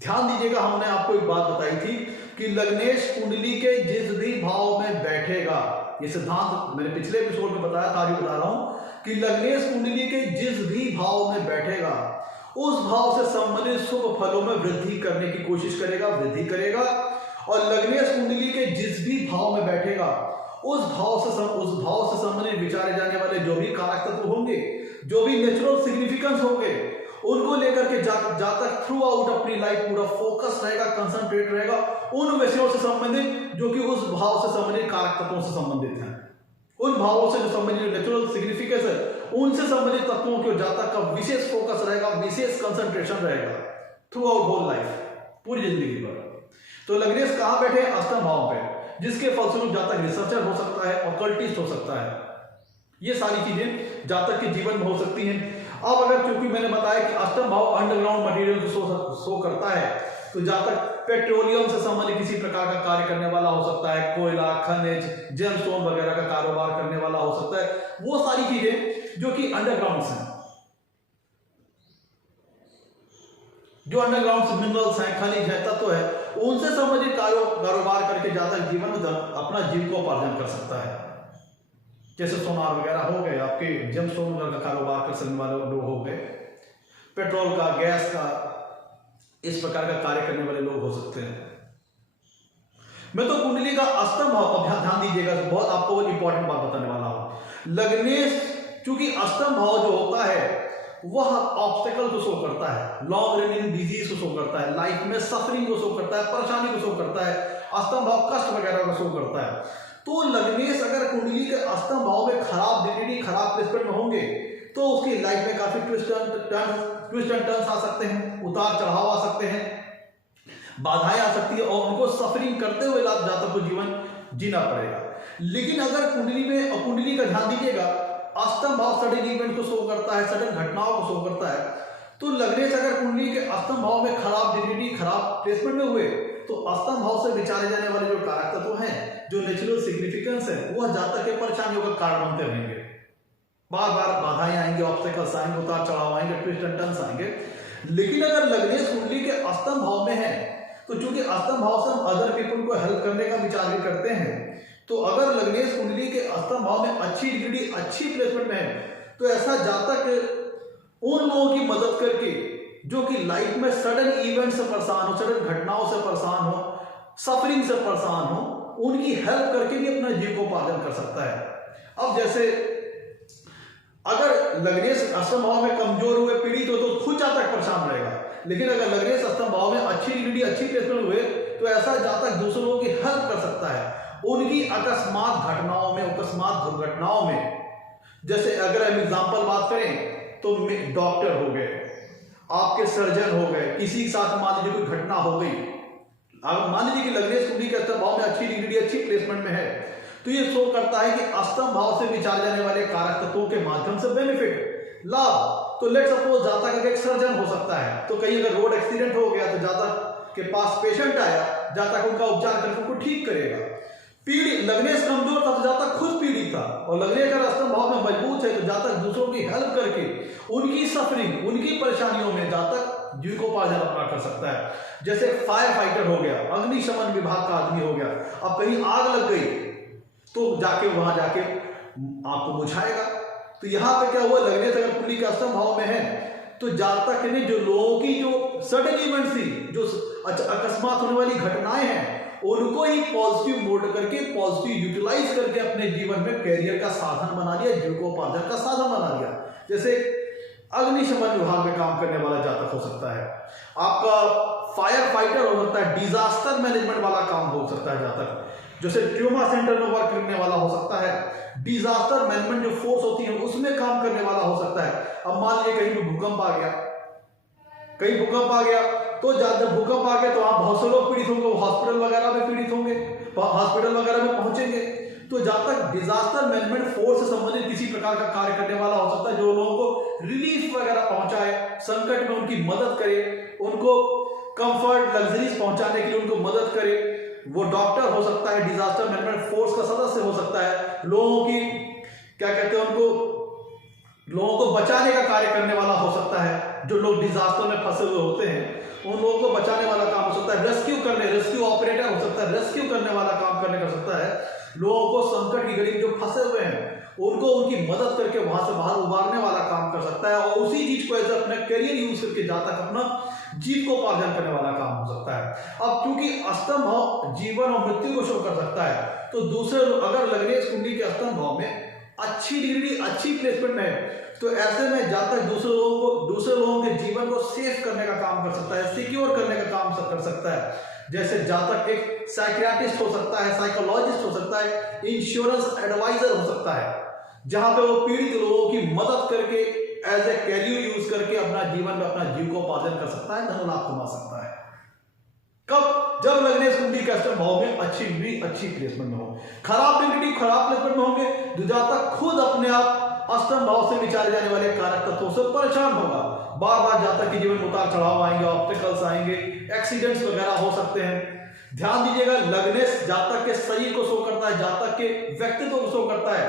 ध्यान दीजिएगा, हमने आपको एक बात बताई थी कि लग्नेश कुंडली के जिस भी भाव में बैठेगा, ये सिद्धांत मैंने पिछले एपिसोड में बताया था, आज बता रहा हूं कि लग्नेश कुंडली के जिस भी भाव में बैठेगा उस भाव से संबंधित शुभ फलों में वृद्धि करने की कोशिश करेगा, वृद्धि करेगा। और लग्नेश कुंडली के जिस भी भाव में बैठेगा उस भाव से संबंधित विचारे जाने वाले जो भी कारक तत्व होंगे, जो भी नेचुरल सिग्निफिकेंस होंगे, उनको लेकर के जातक थ्रू आउट अपनी लाइफ पूरा फोकस रहेगा, कंसंट्रेट रहेगा उन विषयों से संबंधित जो कि उस भाव से संबंधित कारक तत्वों से संबंधित हैं, उन भावों से जो संबंधित नेचुरल सिग्निफिकेंस है उनसे संबंधित तत्वों के जातक का विशेष फोकस रहेगा, विशेष कंसंट्रेशन रहेगा थ्रू आउट होल लाइफ, पूरी जिंदगी पर। तो लग्नेश कहां बैठे हैं, अष्टम भाव पे, जिसके फलस्वरूप जातक रिसर्चर हो सकता है, ऑकल्टिस्ट हो सकता है। ये सारी चीजें जातक के जीवन में हो सकती हैं। अब अगर क्योंकि मैंने बताया कि अष्टम भाव अंडरग्राउंड मटेरियल को शो करता है, तो जातक पेट्रोलियम से संबंधित किसी प्रकार का कार्य करने वाला हो सकता है, कोयला, खनिज, जेमस्टोन वगैरह का कारोबार करने वाला हो सकता है। वो सारी चीजें जो कि अंडरग्राउंड हैं, जो अंडरग्राउंड से मिनरल्स हैं, खनिज है, तत्व है, उनसे संबंधित कारोबार करके जातक जीवन में अपना जीविकोपार्जन कर सकता है। जैसे सोनार वगैरह हो गए, आपके जेमस्टोन का कारोबार कर सकने वाले लोग हो गए, पेट्रोल का, गैस का, इस प्रकार का कार्य करने वाले लोग हो सकते हैं। मैं तो कुंडली का अष्टम भाव पर ध्यान दीजिएगा, बहुत आपको इंपॉर्टेंट बात बताने वाला हूं। लग्नेश चूंकि अष्टम भाव जो होता है वह ऑब्स्टेकल को शो करता है, लॉन्ग रनिंग डिजीज को शो करता है, लाइफ में सफरिंग को शो करता है, परेशानी को शो करता है, अष्टम भाव कष्ट वगैरह को शो करता है। तो लग्नेश अगर कुंडली के अष्टम भाव में खराब डिग्री, खराब प्लेसमेंट में होंगे तो उसकी लाइफ में काफी ट्विस्ट एंड टर्न्स आ सकते हैं, उतार चढ़ाव आ सकते हैं, बाधाएं आ सकती है और उनको सफरिंग करते हुए जातक को जीवन जीना पड़ेगा। लेकिन अगर कुंडली का ध्यान दीजिएगा, अष्टम भाव सडन इवेंट को शो करता है, सडन घटनाओं को शो करता है। तो लग्नेश अगर कुंडली के अष्टम भाव में खराब डिग्री, खराब प्लेसमेंट में हुए तो अष्टम भाव से विचारे जाने वाले जो कारक तत्व हैं, जो नेचुरल सिग्निफिकेंस है, वह जातक के परेशानियों का कारण बनते रहेंगे, बार बार बाधाएं आएंगे, ऑब्स्टेकल्स आएंगे, उतार चढ़ाव आएंगे, ट्विस्ट एंड टर्न्स आएंगे। लेकिन अगर लग्नेश कुंडली के अष्टम भाव में है, तो चूंकि अष्टम भाव से हम अदर पीपल को हेल्प करने का विचार भी करते हैं, तो अगर लग्नेश कुंडली के अष्टम भाव में अच्छी डिग्री, अच्छी प्लेसमेंट में है, तो ऐसा जातक उन लोगों की मदद करके जो कि लाइफ में सडन इवेंट से परेशान हो, सडन घटनाओं से परेशान हो, सफरिंग से परेशान हो, उनकी हेल्प करके भी अपना जीविकोपार्जन कर सकता है। अब जैसे अगर लग्नेश अष्टम भाव में कमजोर हुए, पीड़ित हो, तो खुद जातक परेशान रहेगा। लेकिन अगर लग्नेश अष्टम भाव में अच्छी डिग्री, अच्छी प्लेसमेंट हुए, तो ऐसा जातक दूसरों की हेल्प कर सकता है उनकी अकस्मात घटनाओं में, अकस्मात दुर्घटनाओं में। जैसे अगर हम एग्जांपल बात करें तो डॉक्टर हो गए, आपके सर्जन हो गए, किसी के साथ मान लीजिए कोई घटना हो गई, अब मान लीजिए कि लग्नेश कुंडली के अष्टम भाव में अच्छी डिग्री, अच्छी प्लेसमेंट में है, तो ये शो करता है कि अष्टम भाव से विचारे जाने वाले कारक तत्वों के माध्यम से बेनिफिट, लाभ। तो लेट सपोज जातक अगर एक सर्जन हो सकता है, तो कहीं अगर रोड एक्सीडेंट हो गया तो जातक के पास पेशेंट आया, जातक उनका उपचार करके उनको ठीक करेगा। पीड़ित, लग्नेश कमजोर था तो जातक खुद पीड़ित था, और लग्नेश अगर अष्टम भाव में मजबूत है तो जातक दूसरों की हेल्प करके उनकी सफरिंग, उनकी परेशानियों में जातक जीविकोपार्जन अपना कर सकता है। जैसे फायर फाइटर हो गया, अग्निशमन विभाग का आदमी हो गया, अब कहीं आग लग गई तो जाके वहां जाके आपको बुझाएगा। तो यहाँ पे क्या हुआ, लग्नेश अगर कुंडली के अष्टम भाव में है, तो जातक ने जो लोगों की जो सडन इवेंट थी, जो अकस्मात होने वाली घटनाएं हैं, उनको ही पॉजिटिव मोड करके, पॉजिटिव यूटिलाइज करके अपने जीवन में कैरियर का साधन बना लिया, जीविकोपार्जन का साधन बना लिया। जैसे अग्निशमन विभाग में काम करने वाला जातक हो सकता है, आपका फायर फाइटर हो सकता है, डिजास्टर मैनेजमेंट वाला काम हो सकता है जातक, जैसे ट्यूमा सेंटर में वर्क करने वाला हो सकता है, डिजास्टर मैनेजमेंट जो फोर्स होती है उसमें काम करने वाला हो सकता है। अब मान लीजिए कहीं भी भूकंप आ गया, कहीं भूकंप आ गया, तो जब भूकंप आ गया तो वहां बहुत से लोग पीड़ित होंगे, वो हॉस्पिटल वगैरह में पीड़ित होंगे, हॉस्पिटल वगैरह में पहुंचेंगे, तो जब तक डिजास्टर मैनेजमेंट फोर्स से संबंधित किसी प्रकार का कार्य करने वाला हो सकता है, जो लोगों को रिलीफ वगैरह पहुंचाए, संकट में उनकी मदद करे, उनको कंफर्ट, लग्जरीज पहुंचाने के लिए उनको मदद करे, वो डॉक्टर हो सकता है, डिजास्टर मैनेजमेंट फोर्स का सदस्य हो सकता है, लोगों की क्या कहते हैं उनको, लोगों को बचाने का कार्य करने वाला हो सकता है, जो लोग डिजास्टर में फंसे हुए होते हैं उन लोगों को बचाने वाला काम हो सकता है, रेस्क्यू ऑपरेटर हो सकता है, रेस्क्यू करने वाला काम करने कर सकता है, लोगों को संकट की घड़ी में जो फंसे हुए हैं उनको उनकी मदद करके वहां से बाहर उबारने वाला काम कर सकता है, और उसी चीज को ऐसे अपने करियर यूज करके जातक अपना जीविकोपार्जन करने वाला काम हो सकता है। अब क्योंकि अष्टम भाव जीवन और मृत्यु को शो कर सकता है, तो दूसरे अगर लग्नेश कुंडली के अष्टम भाव में अच्छी डिग्री, अच्छी प्लेसमेंट में है, तो ऐसे में जातक दूसरे लोगों के जीवन को सेफ करने का काम कर सकता है, सिक्योर करने का काम कर सकता है। जैसे जातक एक साइकियाट्रिस्ट हो सकता है, साइकोलॉजिस्ट हो सकता है, इंश्योरेंस एडवाइजर हो सकता है, जहां पे वो पीड़ित लोगों की मदद करके एज ए कैरियर यूज करके अपना जीवन में अपना जीविकोपार्जन कर सकता है, धन लाभ कमा सकता है। कब? जब लग्नेश कुंडली के अष्टम भाव में अच्छी डिग्री, अच्छी प्लेसमेंट में हो। खराब डिग्री, खराब प्लेसमेंट में होंगे तो जातक खुद अपने आप अष्टम भाव से विचारे जाने वाले कारक तत्वों से परेशान होगा, बार बार जातक के जीवन में उतार चढ़ाव आएंगे, ऑब्स्टेकल्स आएंगे, एक्सीडेंट्स वगैरह हो सकते हैं। ध्यान दीजिएगा, लग्नेश जातक के शरीर को शो करता है, जातक के व्यक्तित्व को शो करता है,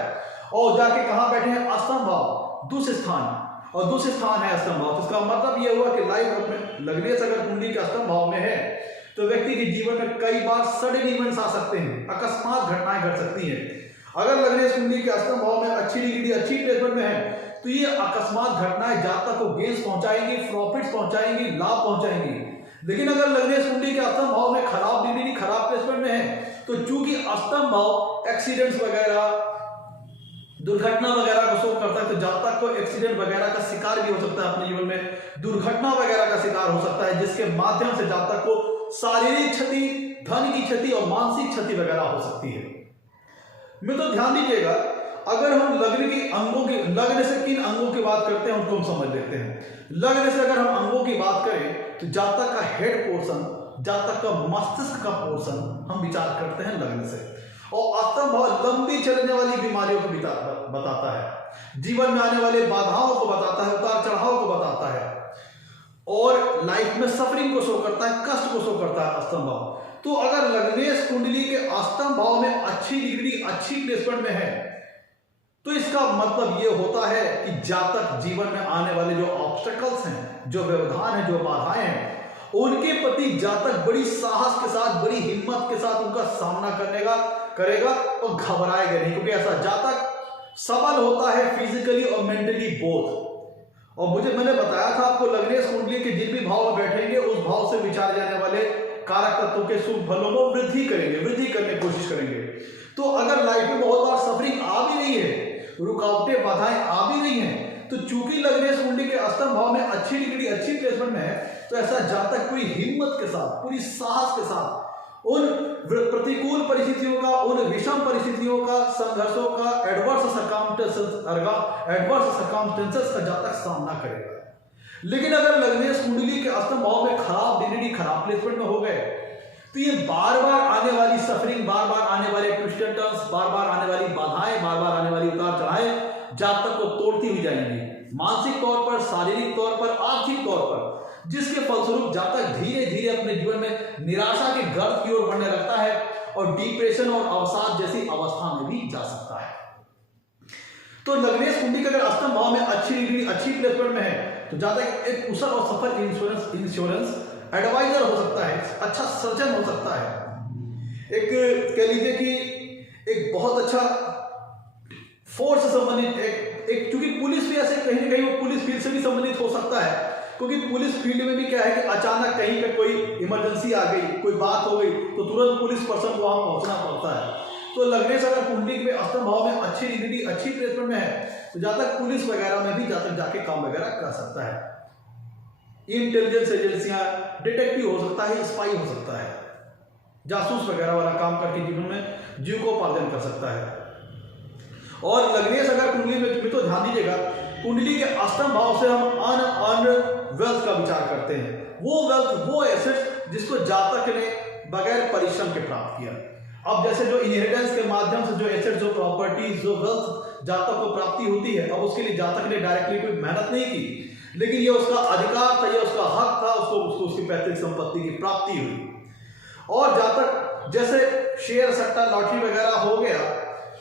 और जाके कहां बैठे हैं, अष्टम भाव, दूसरे स्थान, और दूसरे स्थान है अष्टम भाव। तो इसका मतलब यह हुआ कि लाइफ में लग्नेश अगर कुंडली के अष्टम भाव में है, तो व्यक्ति के जीवन में कई बार सडन इवेंट्स आ सकते हैं, अकस्मात घटनाएं घट सकती हैं। अगर लग्नेश कुंडली के अष्टम भाव में अच्छी डिग्री, अच्छी प्लेसमेंट में है, तो ये अकस्मात घटनाएं जातक को गेन्स पहुंचाएंगी, प्रॉफिट्स पहुंचाएंगी, लाभ पहुंचाएंगी। लेकिन अगर लग्नेश कुंडली के अष्टम भाव में खराब डिग्री, खराब प्लेसमेंट में है, तो चूंकि अष्टम भाव एक्सीडेंट्स वगैरह, दुर्घटना वगैरह को शो करता है, तो जातक को एक्सीडेंट वगैरह का शिकार भी हो सकता है, अपने जीवन में दुर्घटना वगैरह का शिकार हो सकता है, जिसके माध्यम से जातक को शारीरिक क्षति, धन की क्षति और मानसिक क्षति वगैरह हो सकती है। मैं तो ध्यान दीजिएगा, अगर हम लग्न के अंगों की, लग्न से किन अंगों की बात करते हैं उनको हम समझ लेते हैं। लग्न से अगर हम अंगों की बात करें तो जातक का हेड पोर्शन, जातक का मस्तिष्क का पोर्शन हम विचार करते हैं लग्न से, और अष्टम भाव लंबी चलने वाली बीमारियों को बताता है, जीवन में आने वाले बाधाओं को बताता है, उतार चढ़ाव को बताता है, और लाइफ में सफरिंग को शो करता है, कष्ट को शो करता है अष्टम भाव। तो अगर लग्नेश कुंडली के अष्टम भाव में अच्छी डिग्री, अच्छी प्लेसमेंट में है, तो इसका मतलब ये होता है कि जातक जीवन में आने वाले जो ऑब्स्टेकल्स हैं, जो व्यवधान है, जो बाधाएं हैं, उनके प्रति जातक बड़ी साहस के साथ, बड़ी हिम्मत के साथ उनका सामना करेगा और घबराएगा नहीं, क्योंकि ऐसा जातक सबल होता है फिजिकली और मेंटली बोथ। और मैंने बताया था आपको, लग्नेश कुंडली के जिन भी भाव में बैठेंगे उस भाव से विचार जाने वाले कारक तत्वों के शुभ फलों को वृद्धि करने की कोशिश करेंगे। तो अगर लाइफ में बहुत बार सफरिंग आ भी रही है, रुकावटें बाधाएं आ भी रही हैं, तो चूंकि लग्नेश कुंडली के अष्टम भाव में अच्छी डिग्री, अच्छी प्लेसमेंट में है, तो ऐसा जातक पूरी हिम्मत के साथ, पूरी साहस के साथ उन प्रतिकूल परिस्थितियों का, उन विषम परिस्थितियों का, संघर्षों का, एडवर्स सर्कमस्टेंसेस का जातक सामना करेगा। लेकिन अगर लग्नेश कुंडली के अष्टम भाव में खराब डिग्री, खराब प्लेसमेंट में हो गए, तो ये बार बार आने वाली सफरिंग, बार बार आने वाले ट्विस्ट एंड टर्न्स, बार बार आने वाली बाधाएं, बार बार आने वाली उतार चढ़ाएं जातक को तोड़ती हुई जाएंगी, मानसिक तौर पर, शारीरिक तौर पर, आर्थिक तौर पर, जिसके फलस्वरूप जातक धीरे धीरे अपने जीवन में निराशा के गर्त की ओर बढ़ने लगता है और डिप्रेशन और अवसाद जैसी अवस्था में भी जा सकता है। तो लग्नेश कुंडली का अगर अष्टम भाव में अच्छी डिग्री, अच्छी प्लेसमेंट में है, तो जातक एक कुशल और सफल इंश्योरेंस एडवाइजर हो सकता है, अच्छा सर्जन हो सकता है, एक कह लीजिए कि एक बहुत अच्छा फोर्स से संबंधित एक चूंकि पुलिस भी ऐसे कहीं ना कहीं वो पुलिस फील्ड से भी संबंधित हो सकता है, क्योंकि पुलिस फील्ड में भी क्या है कि अचानक कहीं पे कोई इमरजेंसी आ गई, कोई बात हो गई, तो तुरंत पुलिस पर्सन को वहां पहुंचना पड़ता है। तो लग्नेश अगर कुंडली में अष्टम भाव में अच्छी डिग्री, अच्छी प्लेसमेंट में है, तो जातक पुलिस वगैरह में भी जातक जाके काम वगैरह कर सकता है, इंटेलिजेंस एजेंसियां, डिटेक्टिव हो सकता है, स्पाई हो सकता है, जासूस वगैरह वाला काम करके जीवन में जीविकोपार्जन कर सकता है। और लग्नेश अगर कुंडली में, तो ध्यान दीजिएगा, कुंडली के अष्टम भाव से हम अन वेल्थ का विचार करते हैं, वो वेल्थ, वो एसेट जिसको जातक ने बगैर परिश्रम के प्राप्त किया। अब जैसे जो इनहेरिटेंस के माध्यम से जो एसेट, जो प्रॉपर्टीज, जो वेल्थ जातक को प्राप्ति होती है, अब उसके लिए जातक ने डायरेक्टली कोई मेहनत नहीं की, लेकिन ये उसका अधिकार था, ये उसका हक था, उसको उसकी पैतृक संपत्ति की प्राप्ति हुई। और जातक जैसे शेयर, सट्टा, लॉटरी वगैरह हो गया,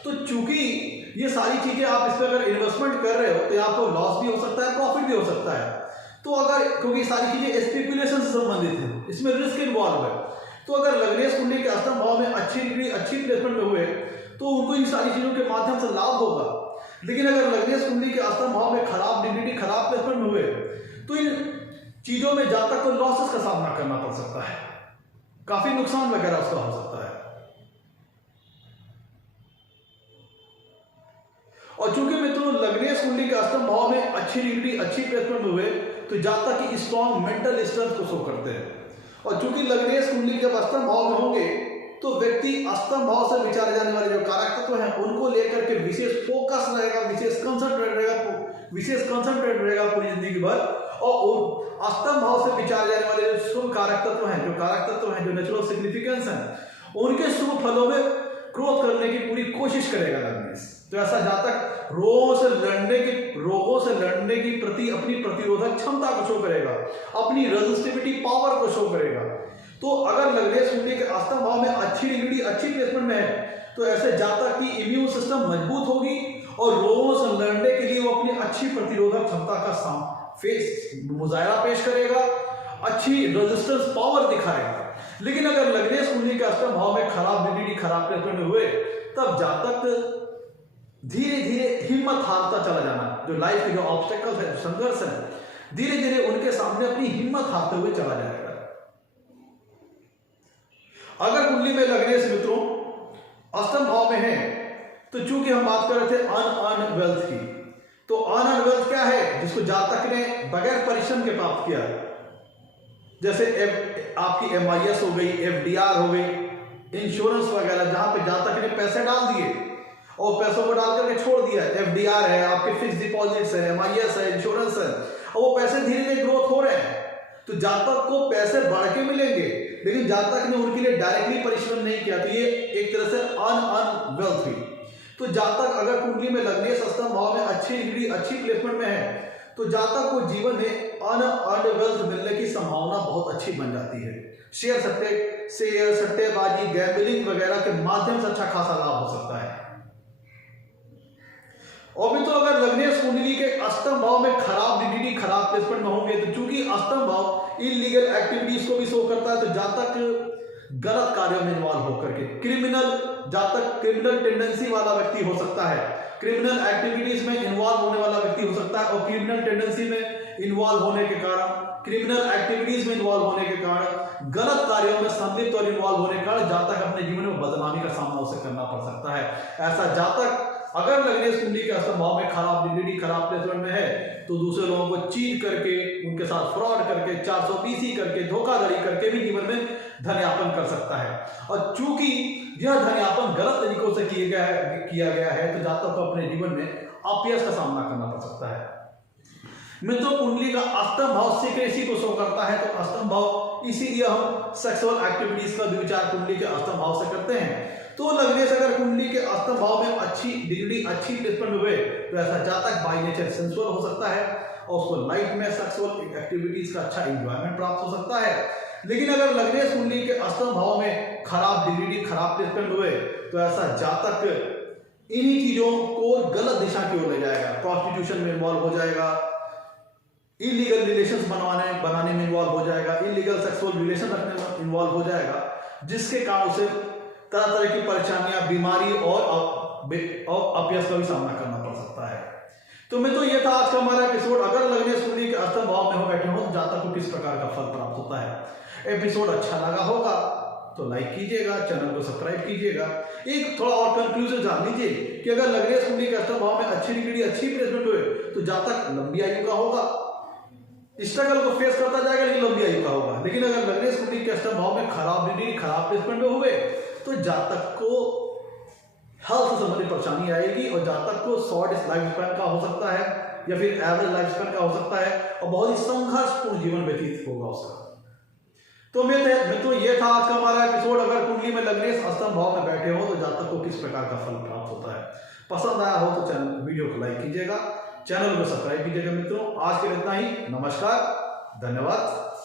तो चूंकि ये सारी चीजें आप इस पर अगर इन्वेस्टमेंट कर रहे हो, तो आपको लॉस भी हो सकता है, प्रॉफिट भी हो सकता है। तो अगर, क्योंकि सारी चीजें स्पेकुलेशन से संबंधित है, इसमें रिस्क इन्वॉल्व है, तो अगर लग्नेश कुंडली के अष्टम भाव में अच्छी डिग्री, अच्छी प्लेसमेंट में हुए, तो उनको इन सारी चीजों के माध्यम से लाभ होगा। लेकिन अगर लग्नेश कुंडली के अष्टम भाव में खराब डिग्री, खराब प्लेसमेंट में हुए, तो इन चीजों में जातक को लॉसेस का सामना करना पड़ सकता है, काफी नुकसान वगैरह उसका हो सकता है। और चूंकि मित्रों लग्नेश कुंडली के अष्टम भाव में अच्छी डिग्री, अच्छी प्लेसमेंट में हुए, तो जातक की स्ट्रॉन्ग मेंटल स्ट्रेंथ को शो करते हैं। और चूंकि लग्नेश कुंडली जब अष्टम भाव में होंगे, तो व्यक्ति अष्टम भाव से विचारे जाने वाले जो कारक तत्व हैं, उनको लेकर के विशेष फोकस रहेगा, विशेष कंसंट्रेट रहेगा पूरी जिंदगी भर। और अष्टम भाव से विचारे जाने वाले जो शुभ कारक तत्व हैं, जो नेचुरल सिग्निफिकेंस हैं, उनके शुभ फलों में ग्रोथ करने की पूरी कोशिश करेगा लग्नेश। तो ऐसा जातक रोगों से लड़ने की प्रति अपनी प्रतिरोधक क्षमता को शो करेगा, अपनी रेजिस्टिविटी पावर को शो करेगा। तो अगर लग्नेश कुंडली के अष्टम भाव में अच्छी डिग्री, अच्छी प्लेसमेंट में है, तो ऐसे जातक की इम्यून सिस्टम मजबूत होगी और रोगों से लड़ने के लिए वो अपनी अच्छी प्रतिरोधक क्षमता का मुजाहरा पेश करेगा, अच्छी रेजिस्टेंस पावर दिखाएगा। लेकिन अगर लग्नेश कुंडली के अष्टम भाव में खराब डिग्री, खराब प्लेसमेंट में हुए, तब जातक धीरे धीरे हिम्मत हारता चला जाना, जो लाइफ के जो ऑब्स्टेकल्स है, संघर्ष है, धीरे धीरे उनके सामने अपनी हिम्मत हारते हुए चला जाएगा। अगर कुंडली में लग्नेश मित्रों अष्टम भाव में है, तो चूंकि हम बात कर रहे थे अन वेल्थ की, तो अन वेल्थ क्या है, जिसको जातक ने बगैर परिश्रम के प्राप्त किया, जैसे आपकी MIS हो गई, FDR हो गई, इंश्योरेंस वगैरह, जहां पे जातक ने पैसे डाल दिए और पैसों को डाल करके छोड़ दिया। FDR है, आपके फिक्स डिपॉजिट्स है, MIS है, इंश्योरेंस है, और वो पैसे धीरे धीरे ग्रोथ हो रहे हैं, तो जातक को पैसे बढ़ के मिलेंगे, लेकिन जातक ने उनके लिए डायरेक्टली परिश्रम नहीं किया, तो ये एक तरह से अन वेल्थ हुई। तो जातक अगर कुंडली में लग्नेश अष्टम भाव में अच्छी डिग्री, अच्छी प्लेसमेंट में है, तो जातक को जीवन में अन वेल्थ मिलने की संभावना बहुत अच्छी बन जाती है। शेयर सट्टेबाजी, गैम्बलिंग वगैरह के माध्यम से अच्छा खासा लाभ हो सकता है। और भी तो अगर लग्नेश कुंडली के अष्टम भाव में खराब डिग्री खराब प्लेसमेंट में होंगे तो चूंकि अष्टम भाव इलीगल एक्टिविटीज को भी शो करता है, तो जातक गलत कार्यों में इन्वॉल्व होकर के जातक क्रिमिनल टेंडेंसी वाला व्यक्ति हो सकता है, क्रिमिनल एक्टिविटीज में इन्वॉल्व होने वाला व्यक्ति हो सकता है, और क्रिमिनल टेंडेंसी में इन्वॉल्व होने के कारण, क्रिमिनल एक्टिविटीज में इन्वॉल्व होने के कारण, गलत कार्यों में संलिप्त और इन्वॉल्व होने के कारण जातक अपने जीवन में बदनामी का सामना उसे करना पड़ सकता है। ऐसा जातक अगर लग्नेश कुंडली के अष्टम भाव में खराब डिग्री खराब प्लेसमेंट में है तो दूसरे लोगों को चीट करके, उनके साथ फ्रॉड करके, 420 करके, धोखाधड़ी करके भी जीवन में धनयापन कर सकता है। और चूंकि यह धनयापन गलत तरीकों से किया गया है तो जातक को अपने जीवन में अपयश का सामना करना पड़ सकता है। मित्रों, कुंडली का अष्टम भाव सीक्रेसी को शो करता है, तो अष्टम भाव इसीलिए हम सेक्सुअल एक्टिविटीज का विचार कुंडली के अष्टम भाव से करते हैं। तो लग्नेश अगर कुंडली के अष्टम भाव में अच्छी डिग्री अच्छी प्लेसमेंट हुए तो ऐसा जातक बाय नेचर सेंसुअल हो सकता है और उसको लाइफ में सेक्सुअल एक्टिविटीज का अच्छा एंजॉयमेंट प्राप्त हो सकता है। लेकिन अगर लग्नेश कुंडली के अष्टम भाव में खराब डिग्री खराब प्लेसमेंट हुए तो ऐसा जातक इन्हीं चीजों को गलत दिशा की ओर ले जाएगा, प्रोस्टिट्यूशन में इन्वॉल्व हो जाएगा, इलीगल रिलेशंस बनाने में इन्वॉल्व हो जाएगा, इलीगल सेक्सुअल रिलेशन रखने में इन्वॉल्व हो जाएगा, जिसके कारण उसे तरह तरह की परेशानियां, बीमारी और अपयश का भी सामना करना पड़ सकता है। तो मित्रों, ये था आज का हमारा एपिसोड। अगर लग्नेश कुंडली के अष्टम भाव में हो बैठे हो तो जातक को किस प्रकार का फल प्राप्त होता है। एपिसोड अच्छा लगा होगा तो लाइक कीजिएगा, चैनल को सब्सक्राइब कीजिएगा। एक थोड़ा और कंक्लूजन जान लीजिए कि अगर लग्नेश कुंडली के अष्टम भाव में अच्छी डिग्री अच्छी प्लेसमेंट हुए तो जातक लंबी आयु का होगा, स्ट्रगल को फेस करता जाएगा लेकिन लंबी आयु का होगा। लेकिन अगर लग्नेश कुंडली के अष्टम भाव में खराब डिग्री खराब प्लेसमेंट में हुए तो जातक को हेल्थ से संबंधित परेशानी आएगी और जातक को शॉर्ट लाइफ स्पैन का हो सकता है या फिर एवरेज लाइफ स्पैन का हो सकता है और बहुत ही संघर्षपूर्ण जीवन व्यतीत होगा उसका। तो मित्रों, ये था आज का हमारा एपिसोड। अगर कुंडली में लग्नेश अष्टम भाव में बैठे हो तो जातक को किस प्रकार का फल प्राप्त होता है। पसंद आया हो तो वीडियो को लाइक कीजिएगा, चैनल को सब्सक्राइब कीजिएगा। मित्रों, आज के लिए इतना ही। नमस्कार, धन्यवाद।